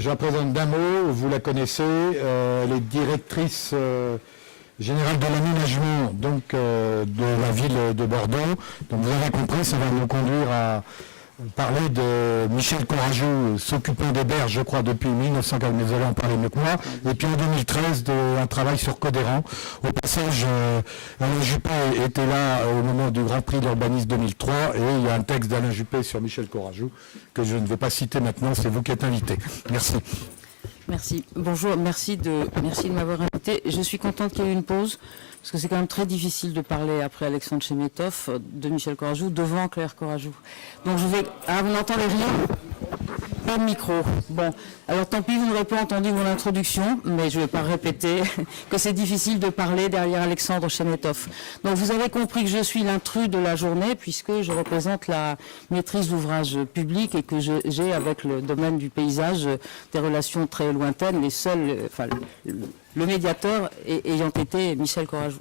je la présente d'un mot, vous la connaissez, elle est directrice générale de l'aménagement de la ville de Bordeaux. Donc vous avez compris, ça va nous conduire à parler de Michel Courajou, s'occupant des berges, je crois, depuis 1940, mais vous allez en parler mieux que moi. Et puis en 2013, un travail sur Codéran. Au passage, Alain Juppé était là au moment du Grand Prix d'urbanisme 2003, et il y a un texte d'Alain Juppé sur Michel Courajou que je ne vais pas citer maintenant, c'est vous qui êtes invité. Merci. Merci. Bonjour, merci de m'avoir invité. Je suis contente qu'il y ait eu une pause, parce que c'est quand même très difficile de parler après Alexandre Chemetov de Michel Courajou devant Claire Courajou. Donc je vais... Ah, vous n'entendez rien ? Pas de micro. Bon, alors tant pis, vous n'aurez pas entendu mon introduction, mais je ne vais pas répéter que c'est difficile de parler derrière Alexandre Chemetov. Donc vous avez compris que je suis l'intrus de la journée, puisque je représente la maîtrise d'ouvrage public et que j'ai avec le domaine du paysage des relations très lointaines, les seuls, le médiateur ayant été Michel Courajou.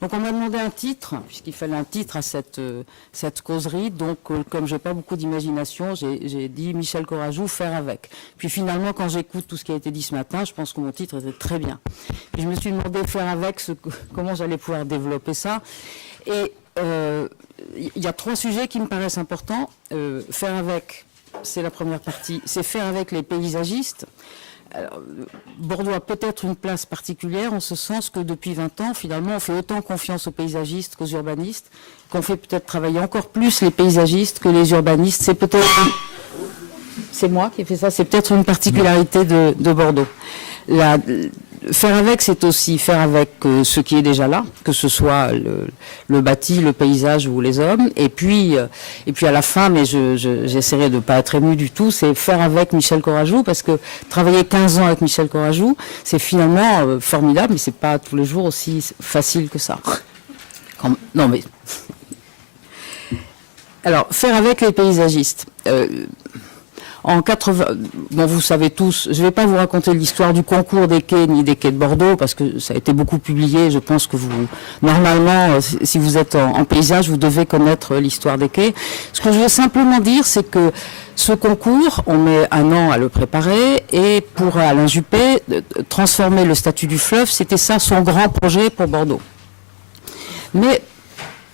Donc on m'a demandé un titre, puisqu'il fallait un titre à cette causerie, donc comme je n'ai pas beaucoup d'imagination, j'ai dit Michel Courajou, faire avec. Puis finalement, quand j'écoute tout ce qui a été dit ce matin, je pense que mon titre était très bien. Puis je me suis demandé faire avec, comment j'allais pouvoir développer ça. Et il y a 3 sujets qui me paraissent importants. Faire avec, c'est la première partie, c'est faire avec les paysagistes. Alors, Bordeaux a peut-être une place particulière en ce sens que depuis 20 ans, finalement, on fait autant confiance aux paysagistes qu'aux urbanistes, qu'on fait peut-être travailler encore plus les paysagistes que les urbanistes. C'est peut-être... C'est moi qui ai fait ça, c'est peut-être une particularité de Bordeaux. Faire avec, c'est aussi faire avec ce qui est déjà là, que ce soit le bâti, le paysage ou les hommes. Et puis à la fin, mais j'essaierai de ne pas être ému du tout, c'est faire avec Michel Courajou, parce que travailler 15 ans avec Michel Courajou, c'est finalement formidable, mais c'est pas tous les jours aussi facile que ça. Non mais... Alors, faire avec les paysagistes. En 80, bon, vous savez tous, je ne vais pas vous raconter l'histoire du concours des quais ni des quais de Bordeaux, parce que ça a été beaucoup publié. Je pense que vous, normalement, si vous êtes en paysage, vous devez connaître l'histoire des quais. Ce que je veux simplement dire, c'est que ce concours, on met 1 an à le préparer, et pour Alain Juppé, transformer le statut du fleuve, c'était ça son grand projet pour Bordeaux. Mais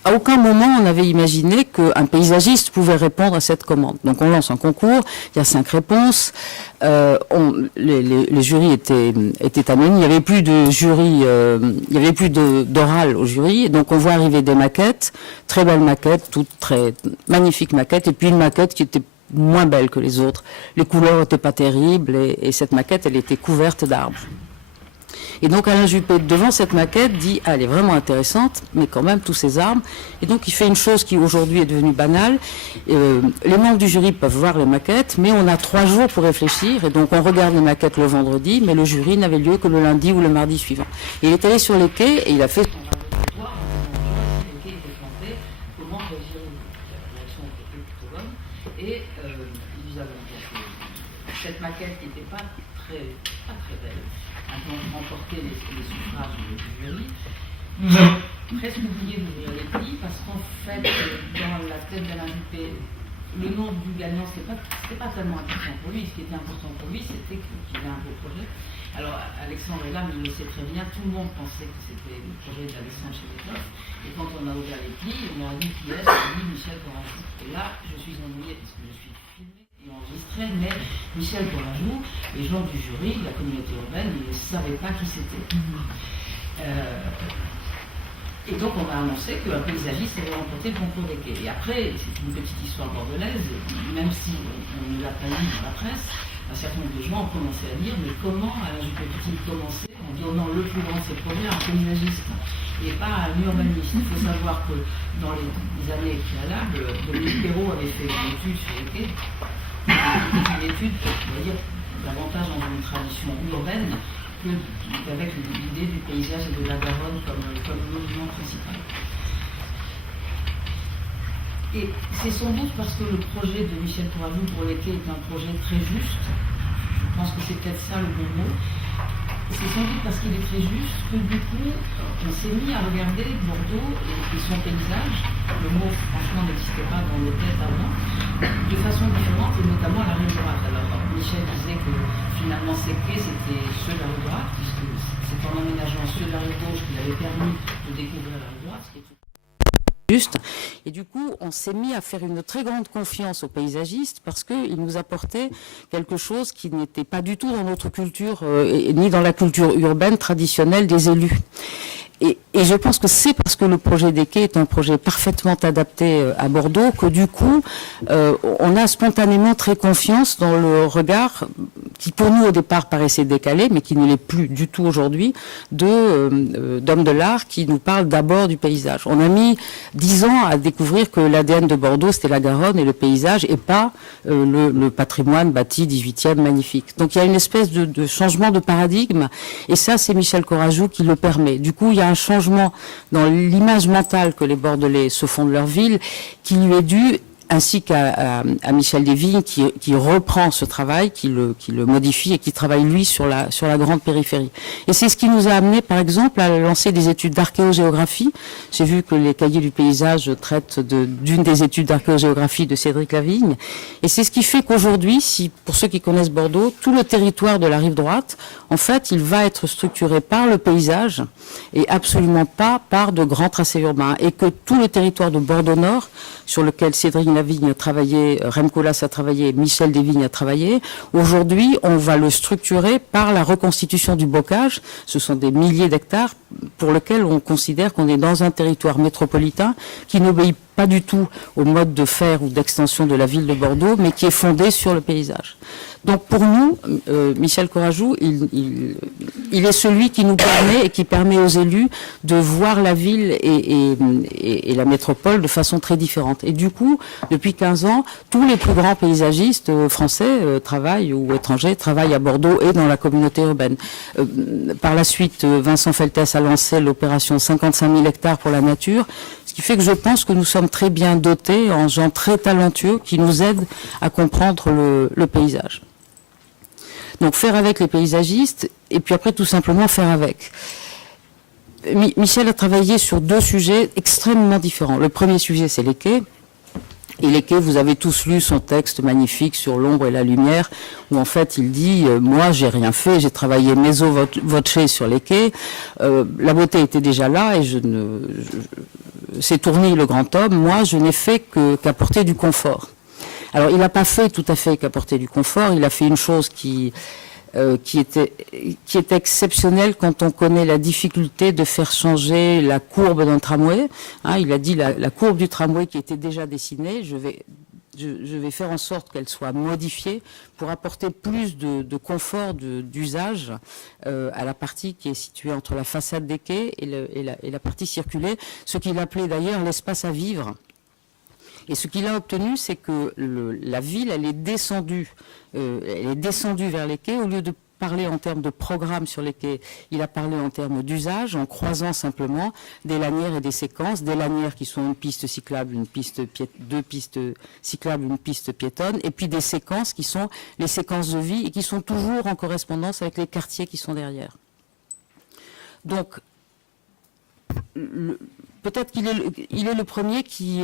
à aucun moment on avait imaginé qu'un paysagiste pouvait répondre à cette commande. Donc on lance un concours, il y a 5 réponses, les jurys étaient anonymes, il n'y avait plus de jury, il n'y avait plus d'oral au jury, donc on voit arriver des maquettes, très belles maquettes, toutes très magnifiques maquettes, et puis une maquette qui était moins belle que les autres. Les couleurs n'étaient pas terribles, et cette maquette, elle était couverte d'arbres. Et donc Alain Juppé, devant cette maquette, dit « elle est vraiment intéressante, mais quand même tous ces arbres ». Et donc il fait une chose qui aujourd'hui est devenue banale. Les membres du jury peuvent voir les maquettes, mais on a 3 jours pour réfléchir. Et donc on regarde les maquettes le vendredi, mais le jury n'avait lieu que le lundi ou le mardi suivant. Et il est allé sur les quais et il a fait... Et évidemment, cette maquette qui n'était pas très belle, a donc remporté les suffrages du jury. Nous avons presque oublié d'ouvrir les plis, parce qu'en fait, dans la tête d'Alain Juppé, le nom du gagnant, c'était pas tellement important pour lui. Ce qui était important pour lui, c'était qu'il ait un beau projet. Alors, Alexandre est là, mais il le sait très bien. Tout le monde pensait que c'était le projet d'Alexandre Chemetov. Et quand on a ouvert les plis, on a dit qui est, on a dit Michel Courajou. Et là, je suis ennuyée parce que je suis filmée et enregistrée, mais Michel Courajou, les gens du jury, la communauté urbaine, ils ne savaient pas qui c'était. Et donc on a annoncé qu'un paysagiste avait remporté le concours des quais. Et après, c'est une petite histoire bordelaise, même si on ne l'a pas dit dans la presse, un certain nombre de gens ont commencé à dire mais comment Alain Juppé peut-il commencer en donnant le plus grand de ses projets à un paysagiste et pas à un urbaniste. Il faut savoir que dans les années préalables, Dominique Perrault avait fait une étude sur les quais, une étude, on va dire, davantage dans une tradition urbaine qu'avec l'idée du paysage et de la Garonne comme monument principal. Et c'est sans doute parce que le projet de Michel Courajou pour les quais est un projet très juste, je pense que c'est peut-être ça le bon mot, C'est sans doute parce qu'il est très juste que du coup, on s'est mis à regarder Bordeaux et son paysage, le mot franchement n'existait pas dans nos têtes avant, de façon différente et notamment à la rive droite. Alors Michel disait que finalement ces quais c'était ceux de la rive droite, puisque c'est en emménageant ceux de la rive gauche qui avait permis de découvrir la rive droite, ce qui est tout juste. Et du coup, on s'est mis à faire une très grande confiance aux paysagistes parce qu'ils nous apportaient quelque chose qui n'était pas du tout dans notre culture, ni dans la culture urbaine traditionnelle des élus. Et je pense que c'est parce que le projet des quais est un projet parfaitement adapté à Bordeaux que du coup, on a spontanément très confiance dans le regard qui pour nous au départ paraissait décalé, mais qui ne l'est plus du tout aujourd'hui, d'hommes de l'art qui nous parlent d'abord du paysage. On a mis 10 ans à découvrir que l'ADN de Bordeaux, c'était la Garonne et le paysage, et pas le patrimoine bâti 18e magnifique. Donc il y a une espèce de changement de paradigme, et ça c'est Michel Courajou qui le permet. Du coup, il y a un changement dans l'image mentale que les Bordelais se font de leur ville, qui lui est dû, ainsi qu'à Michel Desvignes, qui reprend ce travail, qui le modifie et qui travaille, lui, sur la grande périphérie. Et c'est ce qui nous a amené, par exemple, à lancer des études d'archéogéographie. J'ai vu que les cahiers du paysage traitent d'une des études d'archéogéographie de Cédric Lavigne. Et c'est ce qui fait qu'aujourd'hui, pour ceux qui connaissent Bordeaux, tout le territoire de la rive droite, en fait, il va être structuré par le paysage et absolument pas par de grands tracés urbains. Et que tout le territoire de Bordeaux-Nord, sur lequel Cédric Lavigne a travaillé, Rem Koolhaas a travaillé, Michel Desvignes a travaillé. Aujourd'hui, on va le structurer par la reconstitution du bocage. Ce sont des milliers d'hectares pour lesquels on considère qu'on est dans un territoire métropolitain qui n'obéit pas du tout au mode de fer ou d'extension de la ville de Bordeaux, mais qui est fondé sur le paysage. Donc pour nous, Michel Courajou, il est celui qui nous permet et qui permet aux élus de voir la ville et la métropole de façon très différente. Et du coup, depuis 15 ans, tous les plus grands paysagistes français travaillent ou étrangers travaillent à Bordeaux et dans la communauté urbaine. Par la suite, Vincent Feltès a lancé l'opération 55 000 hectares pour la nature, ce qui fait que je pense que nous sommes très bien dotés en gens très talentueux qui nous aident à comprendre le paysage. Donc faire avec les paysagistes et puis après tout simplement faire avec. Michel a travaillé sur 2 sujets extrêmement différents. Le premier sujet, c'est les quais. Et les quais, vous avez tous lu son texte magnifique sur l'ombre et la lumière, où en fait il dit moi j'ai rien fait, j'ai travaillé mezzo voce sur les quais, la beauté était déjà là et c'est Tourny le grand homme, moi je n'ai fait qu'apporter du confort. Alors il n'a pas fait tout à fait qu'apporter du confort, il a fait une chose qui était exceptionnelle quand on connaît la difficulté de faire changer la courbe d'un tramway. Hein, il a dit la courbe du tramway qui était déjà dessinée, je vais faire en sorte qu'elle soit modifiée pour apporter plus de confort d'usage à la partie qui est située entre la façade des quais et la partie circulée, ce qu'il appelait d'ailleurs l'espace à vivre. Et ce qu'il a obtenu, c'est que la ville, elle est descendue vers les quais. Au lieu de parler en termes de programme sur les quais, il a parlé en termes d'usage, en croisant simplement des lanières et des séquences. Des lanières qui sont une piste cyclable, 2 pistes cyclables, une piste piétonne, et puis des séquences qui sont les séquences de vie et qui sont toujours en correspondance avec les quartiers qui sont derrière. Donc, peut-être qu'il est le premier qui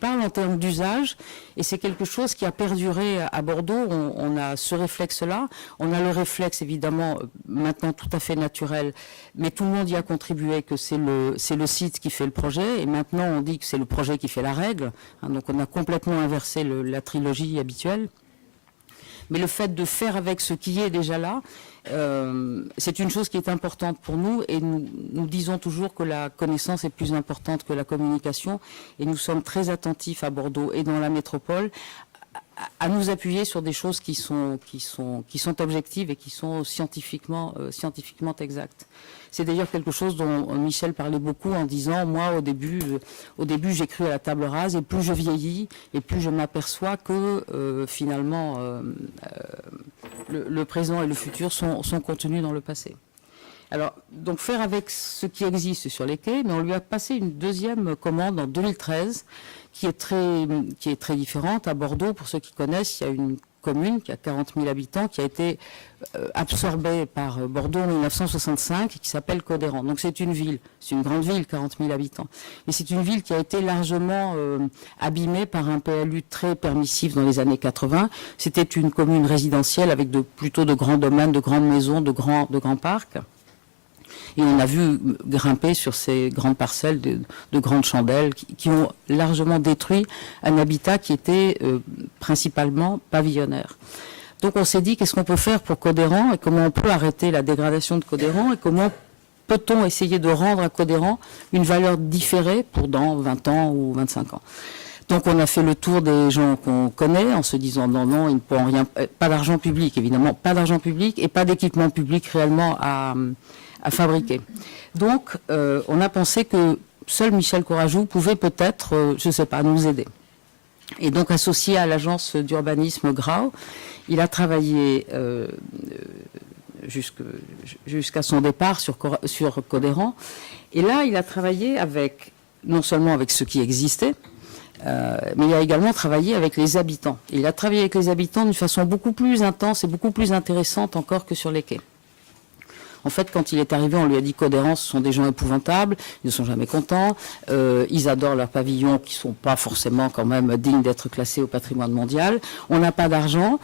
parle en termes d'usage, et c'est quelque chose qui a perduré à Bordeaux. On a ce réflexe-là. On a le réflexe, évidemment, maintenant tout à fait naturel, mais tout le monde y a contribué, que c'est le site qui fait le projet, et maintenant on dit que c'est le projet qui fait la règle. Hein, donc on a complètement inversé la trilogie habituelle. Mais le fait de faire avec ce qui est déjà là, c'est une chose qui est importante pour nous, et nous disons toujours que la connaissance est plus importante que la communication, et nous sommes très attentifs à Bordeaux et dans la métropole à nous appuyer sur des choses qui sont objectives et qui sont scientifiquement exactes. C'est d'ailleurs quelque chose dont Michel parlait beaucoup en disant, moi au début j'ai cru à la table rase, et plus je vieillis et plus je m'aperçois que finalement le présent et le futur sont contenus dans le passé. Alors, donc faire avec ce qui existe sur les quais, mais on lui a passé une deuxième commande en 2013 qui est très différente. À Bordeaux, pour ceux qui connaissent, il y a une commune qui a 40 000 habitants, qui a été absorbée par Bordeaux en 1965 et qui s'appelle Codéran. Donc c'est une ville, c'est une grande ville, 40 000 habitants. Mais c'est une ville qui a été largement abîmée par un PLU très permissif dans les années 80. C'était une commune résidentielle avec plutôt de grands domaines, de grandes maisons, de grands parcs. Et on a vu grimper sur ces grandes parcelles de grandes chandelles qui ont largement détruit un habitat qui était principalement pavillonnaire. Donc on s'est dit qu'est-ce qu'on peut faire pour Codéran et comment on peut arrêter la dégradation de Codéran et comment peut-on essayer de rendre à Codéran une valeur différée pour dans 20 ans ou 25 ans. Donc on a fait le tour des gens qu'on connaît en se disant non, ils ne pourront rien, pas d'argent public évidemment, pas d'argent public et pas d'équipement public réellement à fabriquer. Donc, on a pensé que seul Michel Courajou pouvait peut-être, je ne sais pas, nous aider. Et donc, associé à l'agence d'urbanisme Grau, il a travaillé jusqu'à son départ sur Codéran. Et là, il a travaillé non seulement avec ce qui existait, mais il a également travaillé avec les habitants. Et il a travaillé avec les habitants d'une façon beaucoup plus intense et beaucoup plus intéressante encore que sur les quais. En fait, quand il est arrivé, on lui a dit Codéran, ce sont des gens épouvantables, ils ne sont jamais contents, ils adorent leurs pavillons qui ne sont pas forcément quand même dignes d'être classés au patrimoine mondial, on n'a pas d'argent,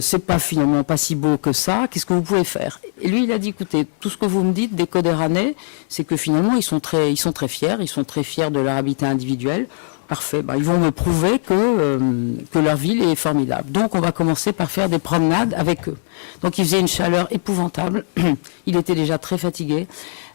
c'est pas finalement pas si beau que ça, qu'est-ce que vous pouvez faire? Et lui, il a dit, écoutez, tout ce que vous me dites des Codéranais, c'est que finalement, ils sont très fiers de leur habitat individuel. Parfait, ils vont me prouver que leur ville est formidable. Donc on va commencer par faire des promenades avec eux. Donc il faisait une chaleur épouvantable, il était déjà très fatigué.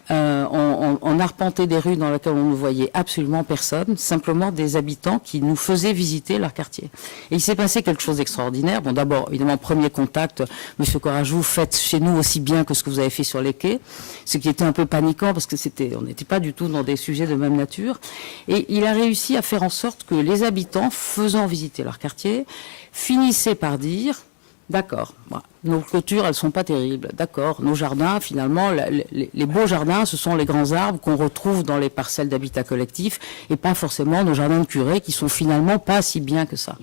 On arpentait des rues dans lesquelles on ne voyait absolument personne, simplement des habitants qui nous faisaient visiter leur quartier. Et il s'est passé quelque chose d'extraordinaire. Bon, d'abord, évidemment, premier contact, Monsieur Courajou, faites chez nous aussi bien que ce que vous avez fait sur les quais, ce qui était un peu paniquant parce que on n'était pas du tout dans des sujets de même nature. Et il a réussi à faire en sorte que les habitants, faisant visiter leur quartier, finissaient par dire d'accord, nos clôtures, elles ne sont pas terribles. D'accord, nos jardins, finalement, les beaux jardins, ce sont les grands arbres qu'on retrouve dans les parcelles d'habitat collectif et pas forcément nos jardins de curé qui sont finalement pas si bien que ça.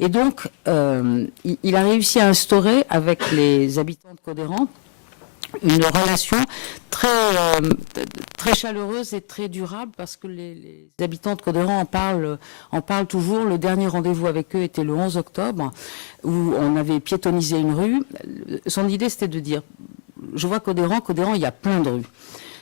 Et donc, il a réussi à instaurer avec les habitants de Codéran une relation très chaleureuse et très durable parce que les habitants de Codéran en parlent toujours. Le dernier rendez-vous avec eux était le 11 octobre où on avait piétonnisé une rue. Son idée, c'était de dire, je vois Codéran, il y a plein de rues.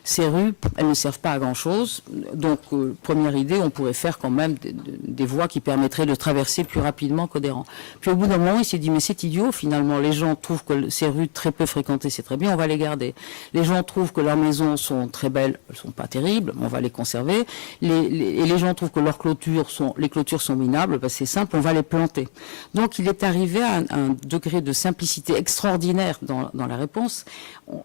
Ces rues, elles ne servent pas à grand-chose. Donc, première idée, on pourrait faire quand même des voies qui permettraient de traverser plus rapidement Codéran. Puis au bout d'un moment, il s'est dit, mais c'est idiot, finalement. Les gens trouvent que ces rues très peu fréquentées, c'est très bien, on va les garder. Les gens trouvent que leurs maisons sont très belles, elles ne sont pas terribles, on va les conserver. Et les gens trouvent que les clôtures sont minables, c'est simple, on va les planter. Donc, il est arrivé à un degré de simplicité extraordinaire dans la réponse.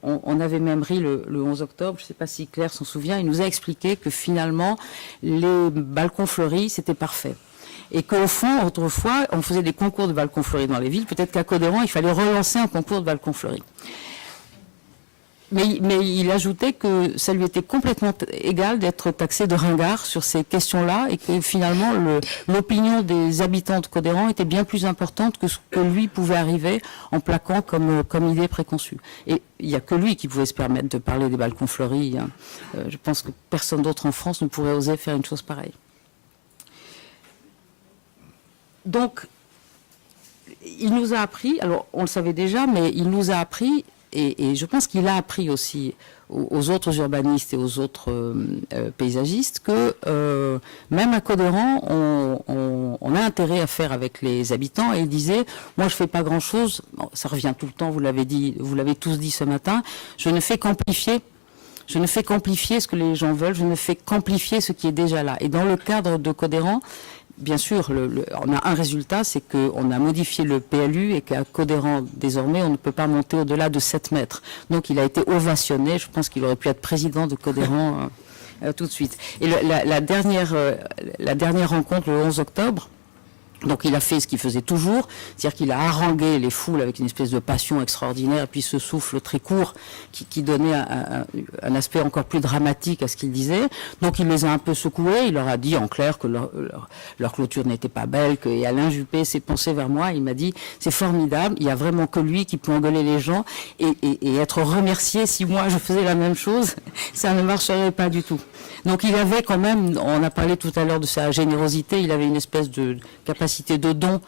On avait même ri le 11 octobre, je ne sais pas si Claire s'en souvient, il nous a expliqué que finalement, les balcons fleuris, c'était parfait. Et qu'au fond, autrefois, on faisait des concours de balcons fleuris dans les villes. Peut-être qu'à Codéran, il fallait relancer un concours de balcons fleuris. Mais il ajoutait que ça lui était complètement égal d'être taxé de ringard sur ces questions-là et que finalement l'opinion des habitants de Codéran était bien plus importante que ce que lui pouvait arriver en plaquant comme idée préconçue. Et il n'y a que lui qui pouvait se permettre de parler des balcons fleuris. Je pense que personne d'autre en France ne pourrait oser faire une chose pareille. Donc, il nous a appris, alors on le savait déjà, mais il nous a appris. Et je pense qu'il a appris aussi aux autres urbanistes et aux autres paysagistes que même à Codéran, on a intérêt à faire avec les habitants. Et il disait, moi je ne fais pas grand-chose, ça revient tout le temps, vous l'avez tous dit ce matin, je ne fais qu'amplifier. Je ne fais qu'amplifier ce que les gens veulent, je ne fais qu'amplifier ce qui est déjà là. Et dans le cadre de Codéran, bien sûr, on a un résultat, c'est qu'on a modifié le PLU et qu'à Codéran, désormais, on ne peut pas monter au-delà de 7 mètres. Donc il a été ovationné, je pense qu'il aurait pu être président de Codéran tout de suite. Et la dernière rencontre, le 11 octobre, Donc il a fait ce qu'il faisait toujours, c'est-à-dire qu'il a harangué les foules avec une espèce de passion extraordinaire, et puis ce souffle très court qui donnait un aspect encore plus dramatique à ce qu'il disait. Donc il les a un peu secoués, il leur a dit en clair que leur clôture n'était pas belle, et Alain Juppé s'est pensé vers moi, il m'a dit c'est formidable, il n'y a vraiment que lui qui peut engueuler les gens et être remercié si moi je faisais la même chose, ça ne marcherait pas du tout. Donc il avait quand même, on a parlé tout à l'heure de sa générosité, il avait une espèce de capacité de don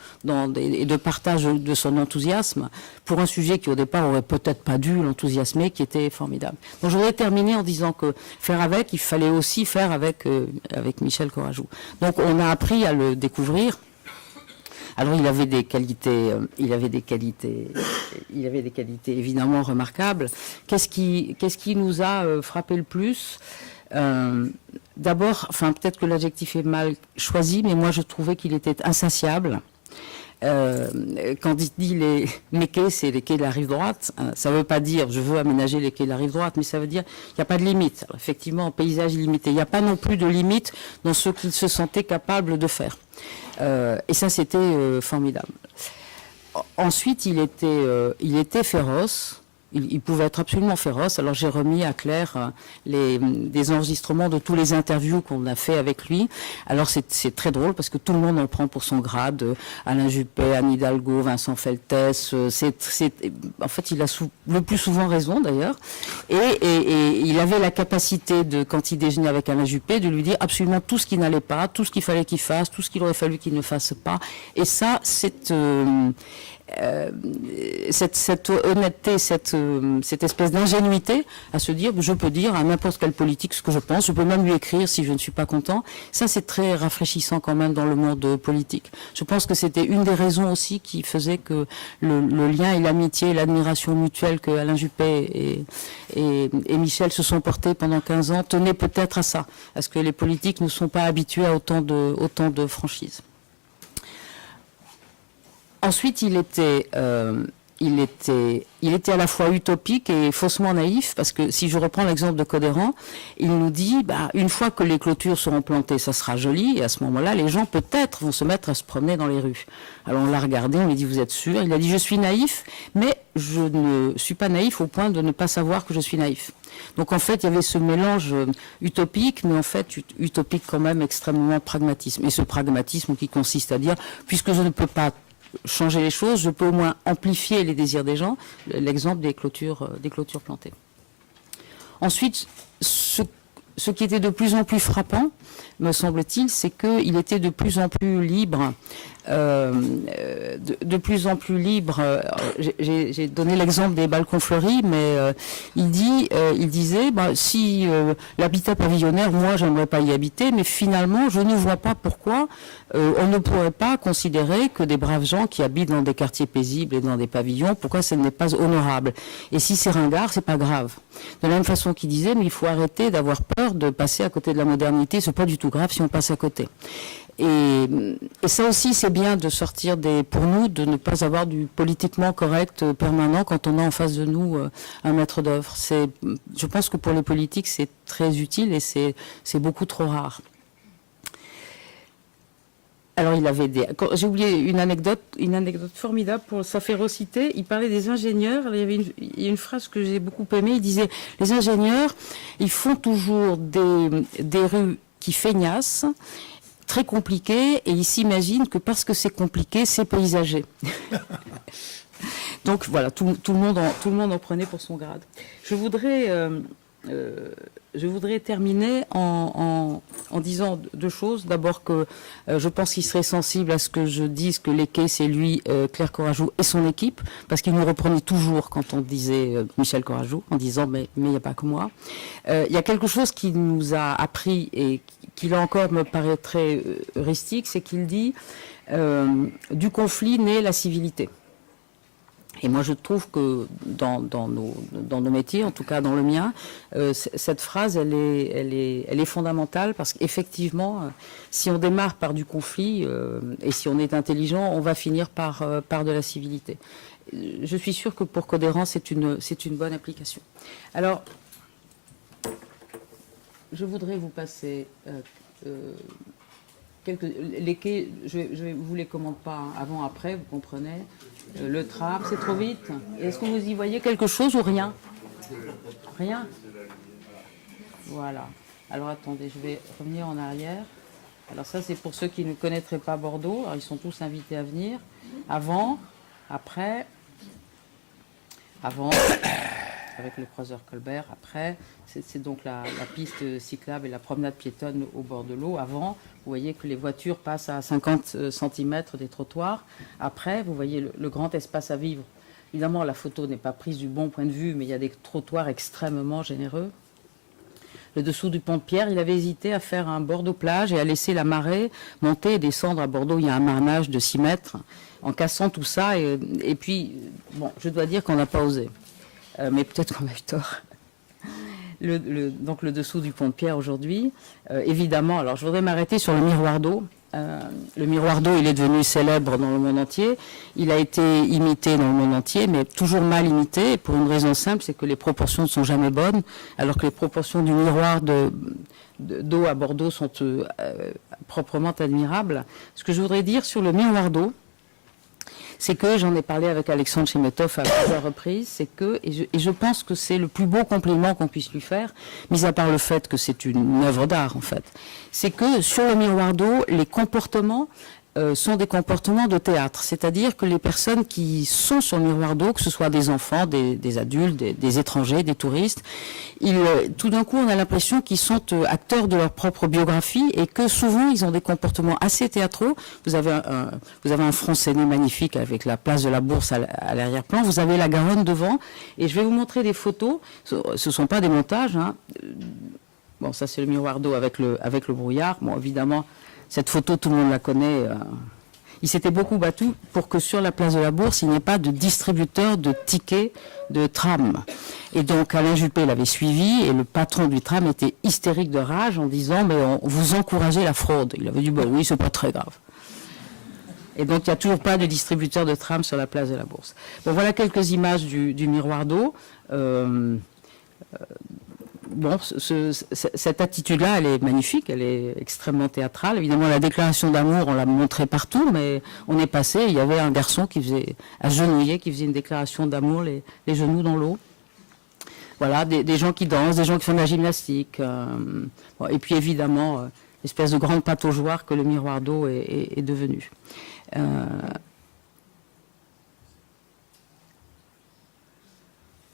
et de partage de son enthousiasme pour un sujet qui au départ aurait peut-être pas dû l'enthousiasmer, qui était formidable. Donc je voudrais terminer en disant que faire avec, il fallait aussi faire avec Michel Courajou. Donc on a appris à le découvrir. Alors il avait des qualités évidemment remarquables. Qu'est-ce qui nous a frappé le plus? D'abord, enfin peut-être que l'adjectif est mal choisi, mais moi je trouvais qu'il était insatiable. Quand il dit les quais, c'est les quais de la rive droite. Ça ne veut pas dire je veux aménager les quais de la rive droite, mais ça veut dire qu'il n'y a pas de limite. Alors, effectivement, en paysage illimité, il n'y a pas non plus de limite dans ce qu'il se sentait capable de faire. Et ça, c'était formidable. Ensuite, il était féroce. Il pouvait être absolument féroce. Alors j'ai remis à Claire des enregistrements de tous les interviews qu'on a fait avec lui. Alors c'est très drôle parce que tout le monde en prend pour son grade. Alain Juppé, Anne Hidalgo, Vincent Feltès. En fait, il a le plus souvent raison d'ailleurs. Et il avait la capacité quand il déjeunait avec Alain Juppé, de lui dire absolument tout ce qui n'allait pas, tout ce qu'il fallait qu'il fasse, tout ce qu'il aurait fallu qu'il ne fasse pas. Et ça, cette honnêteté, cette espèce d'ingénuité à se dire que je peux dire à n'importe quel politique ce que je pense, je peux même lui écrire si je ne suis pas content. Ça, c'est très rafraîchissant quand même dans le monde politique. Je pense que c'était une des raisons aussi qui faisait que le lien et l'amitié et l'admiration mutuelle que Alain Juppé et Michel se sont portés pendant 15 ans tenaient peut-être à ça, à ce que les politiques ne sont pas habitués à autant de franchise. Ensuite, il était à la fois utopique et faussement naïf, parce que si je reprends l'exemple de Codéran, il nous dit, une fois que les clôtures seront plantées, ça sera joli, et à ce moment-là, les gens peut-être vont se mettre à se promener dans les rues. Alors on l'a regardé, on lui dit, vous êtes sûr? Il a dit, je suis naïf, mais je ne suis pas naïf au point de ne pas savoir que je suis naïf. Donc en fait, il y avait ce mélange utopique, mais en fait utopique quand même extrêmement pragmatisme. Et ce pragmatisme qui consiste à dire, puisque je ne peux pas changer les choses, je peux au moins amplifier les désirs des gens, l'exemple des clôtures plantées. Ensuite, ce qui était de plus en plus frappant, me semble-t-il, c'est qu'il était de plus en plus libre. J'ai donné l'exemple des balcons fleuris, mais il disait, si l'habitat pavillonnaire, moi, j'aimerais pas y habiter, mais finalement, je ne vois pas pourquoi on ne pourrait pas considérer que des braves gens qui habitent dans des quartiers paisibles et dans des pavillons, pourquoi ce n'est pas honorable? Et si c'est ringard, c'est pas grave. De la même façon qu'il disait, mais il faut arrêter d'avoir peur de passer à côté de la modernité, c'est pas du tout grave si on passe à côté. Et ça aussi, c'est bien de sortir pour nous, de ne pas avoir du politiquement correct permanent quand on a en face de nous un maître d'œuvre. Je pense que pour les politiques, c'est très utile et c'est beaucoup trop rare. Alors, j'ai oublié une anecdote formidable pour sa férocité. Il parlait des ingénieurs. Alors, il y a une phrase que j'ai beaucoup aimée. Il disait, les ingénieurs, ils font toujours des rues qui feignassent, très compliquées, et ils s'imaginent que parce que c'est compliqué, c'est paysager. Donc voilà, tout le monde en prenait pour son grade. Je voudrais terminer en disant deux choses. D'abord que je pense qu'il serait sensible à ce que je dise que les quais, c'est lui, Claire Courajou et son équipe, parce qu'il nous reprenait toujours quand on disait Michel Courajou, en disant mais il n'y a pas que moi. Il y a quelque chose qui nous a appris et qui là encore me paraît très heuristique, c'est qu'il dit du conflit naît la civilité. Et moi, je trouve que dans nos métiers, en tout cas dans le mien, cette phrase, elle est fondamentale parce qu'effectivement, si on démarre par du conflit et si on est intelligent, on va finir par de la civilité. Je suis sûre que pour Codéran, c'est une bonne application. Alors, je voudrais vous passer les quais, je vous les commande pas avant, après, vous comprenez. Le tram, c'est trop vite. Est-ce que vous y voyez quelque chose ou rien? Rien? Voilà. Alors attendez, je vais revenir en arrière. Alors ça, c'est pour ceux qui ne connaîtraient pas Bordeaux. Alors, ils sont tous invités à venir. Avant, après, avant, avec le croiseur Colbert. Après, c'est donc la piste cyclable et la promenade piétonne au bord de l'eau. Avant, vous voyez que les voitures passent à 50 cm des trottoirs. Après, vous voyez le grand espace à vivre. Évidemment, la photo n'est pas prise du bon point de vue, mais il y a des trottoirs extrêmement généreux. Le dessous du pont de Pierre, il avait hésité à faire un Bordeaux-plage et à laisser la marée monter et descendre. À Bordeaux, il y a un marnage de 6 mètres. En cassant tout ça, et puis, bon, je dois dire qu'on n'a pas osé. Mais peut-être qu'on a eu tort. Donc le dessous du pont de Pierre aujourd'hui, évidemment, alors je voudrais m'arrêter sur le miroir d'eau. Le miroir d'eau, il est devenu célèbre dans le monde entier. Il a été imité dans le monde entier, mais toujours mal imité, pour une raison simple, c'est que les proportions ne sont jamais bonnes, alors que les proportions du miroir d'eau à Bordeaux sont proprement admirables. Ce que je voudrais dire sur le miroir d'eau, c'est que, j'en ai parlé avec Alexandre Chemetov à plusieurs reprises, c'est que, et je pense que c'est le plus beau compliment qu'on puisse lui faire, mis à part le fait que c'est une œuvre d'art en fait, c'est que sur le miroir d'eau, les comportements sont des comportements de théâtre, c'est-à-dire que les personnes qui sont sur le miroir d'eau, que ce soit des enfants, des adultes, des étrangers, des touristes, tout d'un coup on a l'impression qu'ils sont acteurs de leur propre biographie et que souvent ils ont des comportements assez théâtraux. Vous avez un front scené magnifique avec la place de la Bourse à l'arrière-plan, vous avez la Garonne devant, et je vais vous montrer des photos, ce ne sont pas des montages, hein. Bon, ça c'est le miroir d'eau avec le brouillard, bon évidemment. Cette photo, tout le monde la connaît. Il s'était beaucoup battu pour que sur la place de la Bourse, il n'y ait pas de distributeur de tickets de tram. Et donc Alain Juppé l'avait suivi et le patron du tram était hystérique de rage en disant « mais vous encouragez la fraude ». Il avait dit « oui, c'est pas très grave ». Et donc il n'y a toujours pas de distributeur de tram sur la place de la Bourse. Bon, voilà quelques images du miroir d'eau. Bon, cette attitude-là, elle est magnifique, elle est extrêmement théâtrale. Évidemment, la déclaration d'amour, on l'a montrée partout, mais on est passé, il y avait un garçon qui faisait agenouiller, qui faisait une déclaration d'amour, les genoux dans l'eau. Voilà, des gens qui dansent, des gens qui font de la gymnastique. Bon, et puis évidemment, l'espèce de grande pataugeoire que le miroir d'eau est devenu.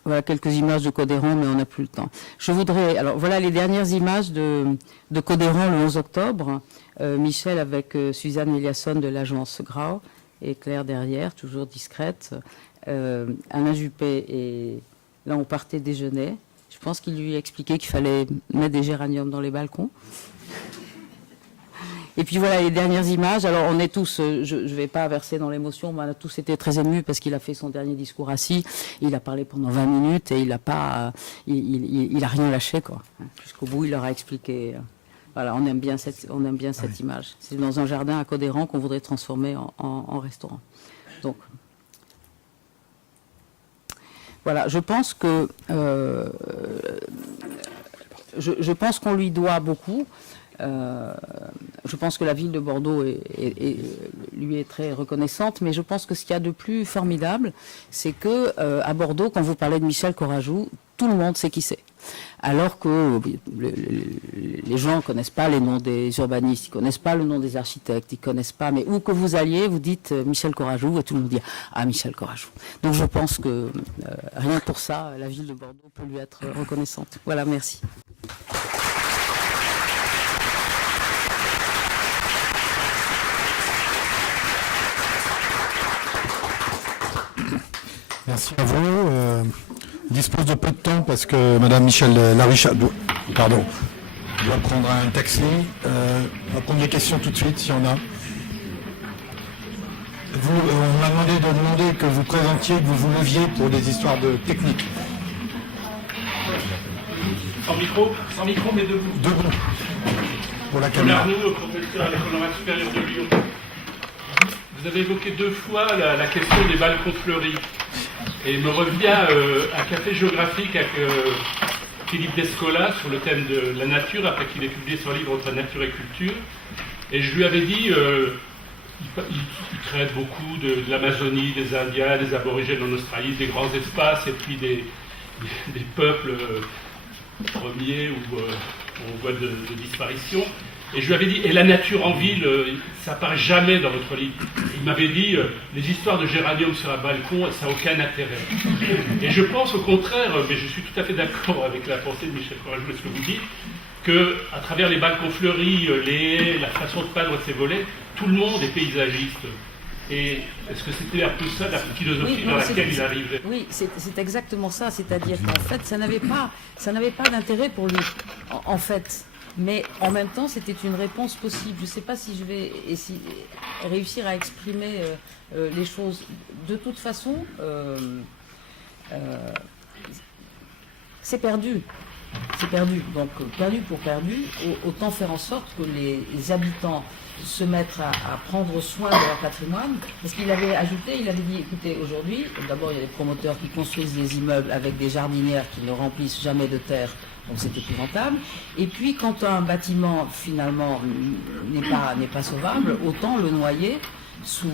Voilà quelques images de Codéran, mais on n'a plus le temps. Je voudrais... Alors, voilà les dernières images de Codéran le 11 octobre. Michel avec Suzanne Eliasson de l'agence Grau et Claire derrière, toujours discrète. Alain Juppé, et là, on partait déjeuner. Je pense qu'il lui expliquait qu'il fallait mettre des géraniums dans les balcons. Et puis voilà les dernières images. Alors on est tous, je ne vais pas verser dans l'émotion, mais on a tous été très émus parce qu'il a fait son dernier discours assis. Il a parlé pendant 20 minutes et il a rien lâché quoi. Jusqu'au bout, il leur a expliqué. Voilà, on aime bien cette image. C'est dans un jardin à Codéran qu'on voudrait transformer en restaurant. Donc voilà, je pense que je pense qu'on lui doit beaucoup. Je pense que la ville de Bordeaux lui est très reconnaissante, mais je pense que ce qu'il y a de plus formidable, c'est que à Bordeaux, quand vous parlez de Michel Courajou, tout le monde sait qui c'est. Alors que les gens ne connaissent pas les noms des urbanistes, ils ne connaissent pas le nom des architectes, ils ne connaissent pas, mais où que vous alliez, vous dites Michel Courajou, et tout le monde dit « Ah, Michel Courajou ». Donc je pense que rien que pour ça, la ville de Bordeaux peut lui être reconnaissante. Voilà, merci. Merci à vous. On dispose de peu de temps parce que Madame Michel Laricha doit prendre un taxi. On va prendre les questions tout de suite, s'il y en a. On m'a demandé de demander que vous présentiez, que vous vous leviez pour des histoires de technique. Sans micro, mais debout. Debout. Pour la caméra. Arnaud, professeur à l'École normale supérieure de Lyon. Vous avez évoqué 2 fois la question des balcons fleuris. Et il me revient un café géographique avec Philippe Descola sur le thème de la nature, après qu'il ait publié son livre Entre nature et culture. Et je lui avais dit, il traite beaucoup de l'Amazonie, des Indiens, des aborigènes en Australie, des grands espaces, et puis des peuples premiers ou en voie de disparition. Et je lui avais dit, et la nature en ville, ça apparaît jamais dans votre livre. Il m'avait dit, les histoires de géranium sur un balcon, ça n'a aucun intérêt. Et je pense au contraire, mais je suis tout à fait d'accord avec la pensée de Michel Courageux, ce que vous dites, qu'à travers les balcons fleuris, les haies, la façon de peindre ces volets, tout le monde est paysagiste. Et est-ce que c'était un peu ça la philosophie dans laquelle il arrivait? Oui, c'est exactement ça. C'est-à-dire qu'en fait, ça n'avait pas d'intérêt pour lui, en fait. Mais en même temps, c'était une réponse possible. Je ne sais pas si je vais réussir à exprimer les choses. De toute façon, c'est perdu. C'est perdu. Donc, perdu pour perdu, autant faire en sorte que les habitants se mettent à prendre soin de leur patrimoine. Parce qu'il avait ajouté, il avait dit, écoutez, aujourd'hui, d'abord, il y a des promoteurs qui construisent des immeubles avec des jardinières qui ne remplissent jamais de terre. Donc c'est épouvantable. Et puis quand un bâtiment finalement n'est pas sauvable, autant le noyer sous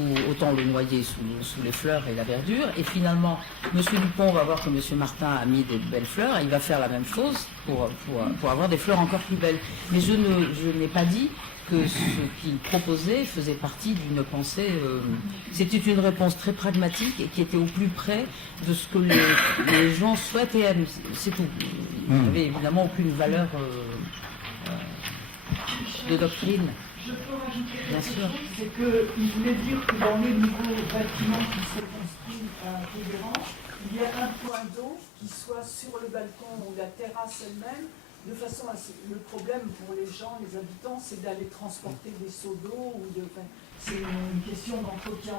les fleurs et la verdure. Et finalement, M. Dupont va voir que M. Martin a mis des belles fleurs, et il va faire la même chose pour avoir des fleurs encore plus belles. Mais je n'ai pas dit que ce qu'il proposait faisait partie d'une pensée. C'était une réponse très pragmatique et qui était au plus près de ce que les gens souhaitent et aiment. C'est tout. Il n'y avait évidemment aucune valeur de doctrine. Je peux rajouter Bien quelque sûr. chose, c'est qu'il voulait dire que dans les nouveaux bâtiments qui se construisent à Téhéran, il y a un point d'eau qui soit sur le balcon ou la terrasse elle-même, de façon à le problème pour les gens, les habitants, c'est d'aller transporter des seaux d'eau c'est une question d'entretien.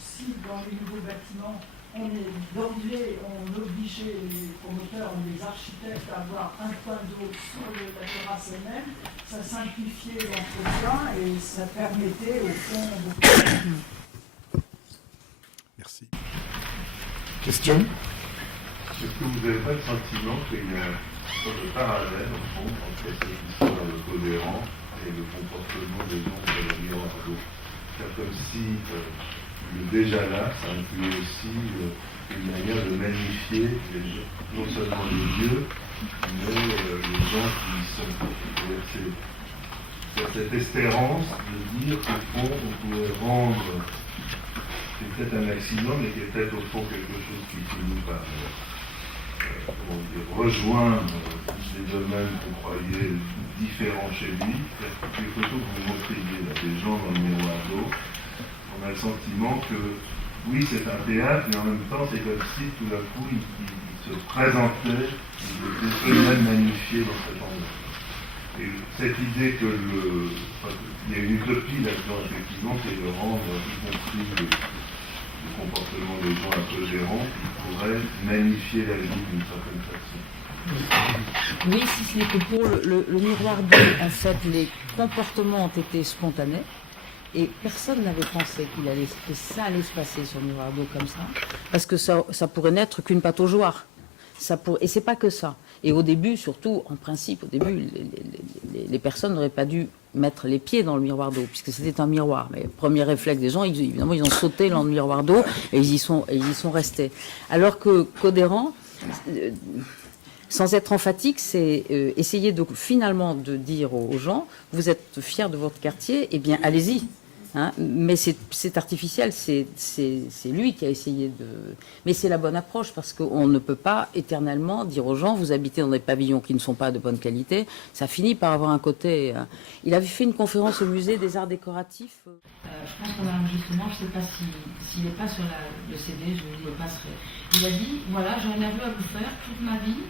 Si dans les nouveaux bâtiments on est d'emblée, on obligeait les promoteurs ou les architectes à avoir un point d'eau sur la terrasse elle-même, ça simplifiait l'entretien et ça permettait au fond de... Merci. Question? Est-ce que vous n'avez pas le sentiment qu'il y a une sorte de parallèle, au fond, entre cette histoire de Codéran et le comportement des gens de la miroir d'eau? Comme si le déjà là, ça incluait aussi une manière de magnifier non seulement les lieux, mais les gens qui sont. C'est cette espérance de dire qu'au fond, on pouvait rendre, c'est peut-être un maximum, mais qui est peut-être au fond quelque chose qui finit par rejoindre des domaines qu'on croyait différents chez lui. Les photos que vous montriez, là, des gens dans le miroir d'eau, on a le sentiment que, oui, c'est un théâtre, mais en même temps, c'est comme si tout d'un coup, il se présentait, il était eux-mêmes magnifiés dans cet endroit. Et cette idée il y a une utopie là-dedans, effectivement, c'est de rendre, y compris le comportement des gens un peu gérants, qui pourrait magnifier la vie d'une certaine façon. Oui, si ce n'est que pour le miroir d'eau, en fait, les comportements ont été spontanés. Et personne n'avait pensé que ça allait se passer sur le miroir d'eau comme ça, parce que ça pourrait n'être qu'une pataugeoire. Et c'est pas que ça. Et au début, surtout, en principe, les personnes n'auraient pas dû mettre les pieds dans le miroir d'eau, puisque c'était un miroir. Mais premier réflexe des gens, évidemment, ils ont sauté dans le miroir d'eau et ils y sont restés. Alors que Codéran, sans être emphatique, c'est essayer finalement de dire aux gens, vous êtes fiers de votre quartier, eh bien allez-y. Hein, mais c'est artificiel, c'est lui qui a essayé de... Mais c'est la bonne approche, parce qu'on ne peut pas éternellement dire aux gens, vous habitez dans des pavillons qui ne sont pas de bonne qualité, ça finit par avoir un côté... Il avait fait une conférence au musée des arts décoratifs. Je pense qu'on a l'enregistrement, je ne sais pas s'il n'est pas sur le CD, je vous le passerai. Il a dit, voilà, j'ai un aveu à vous faire, toute ma vie,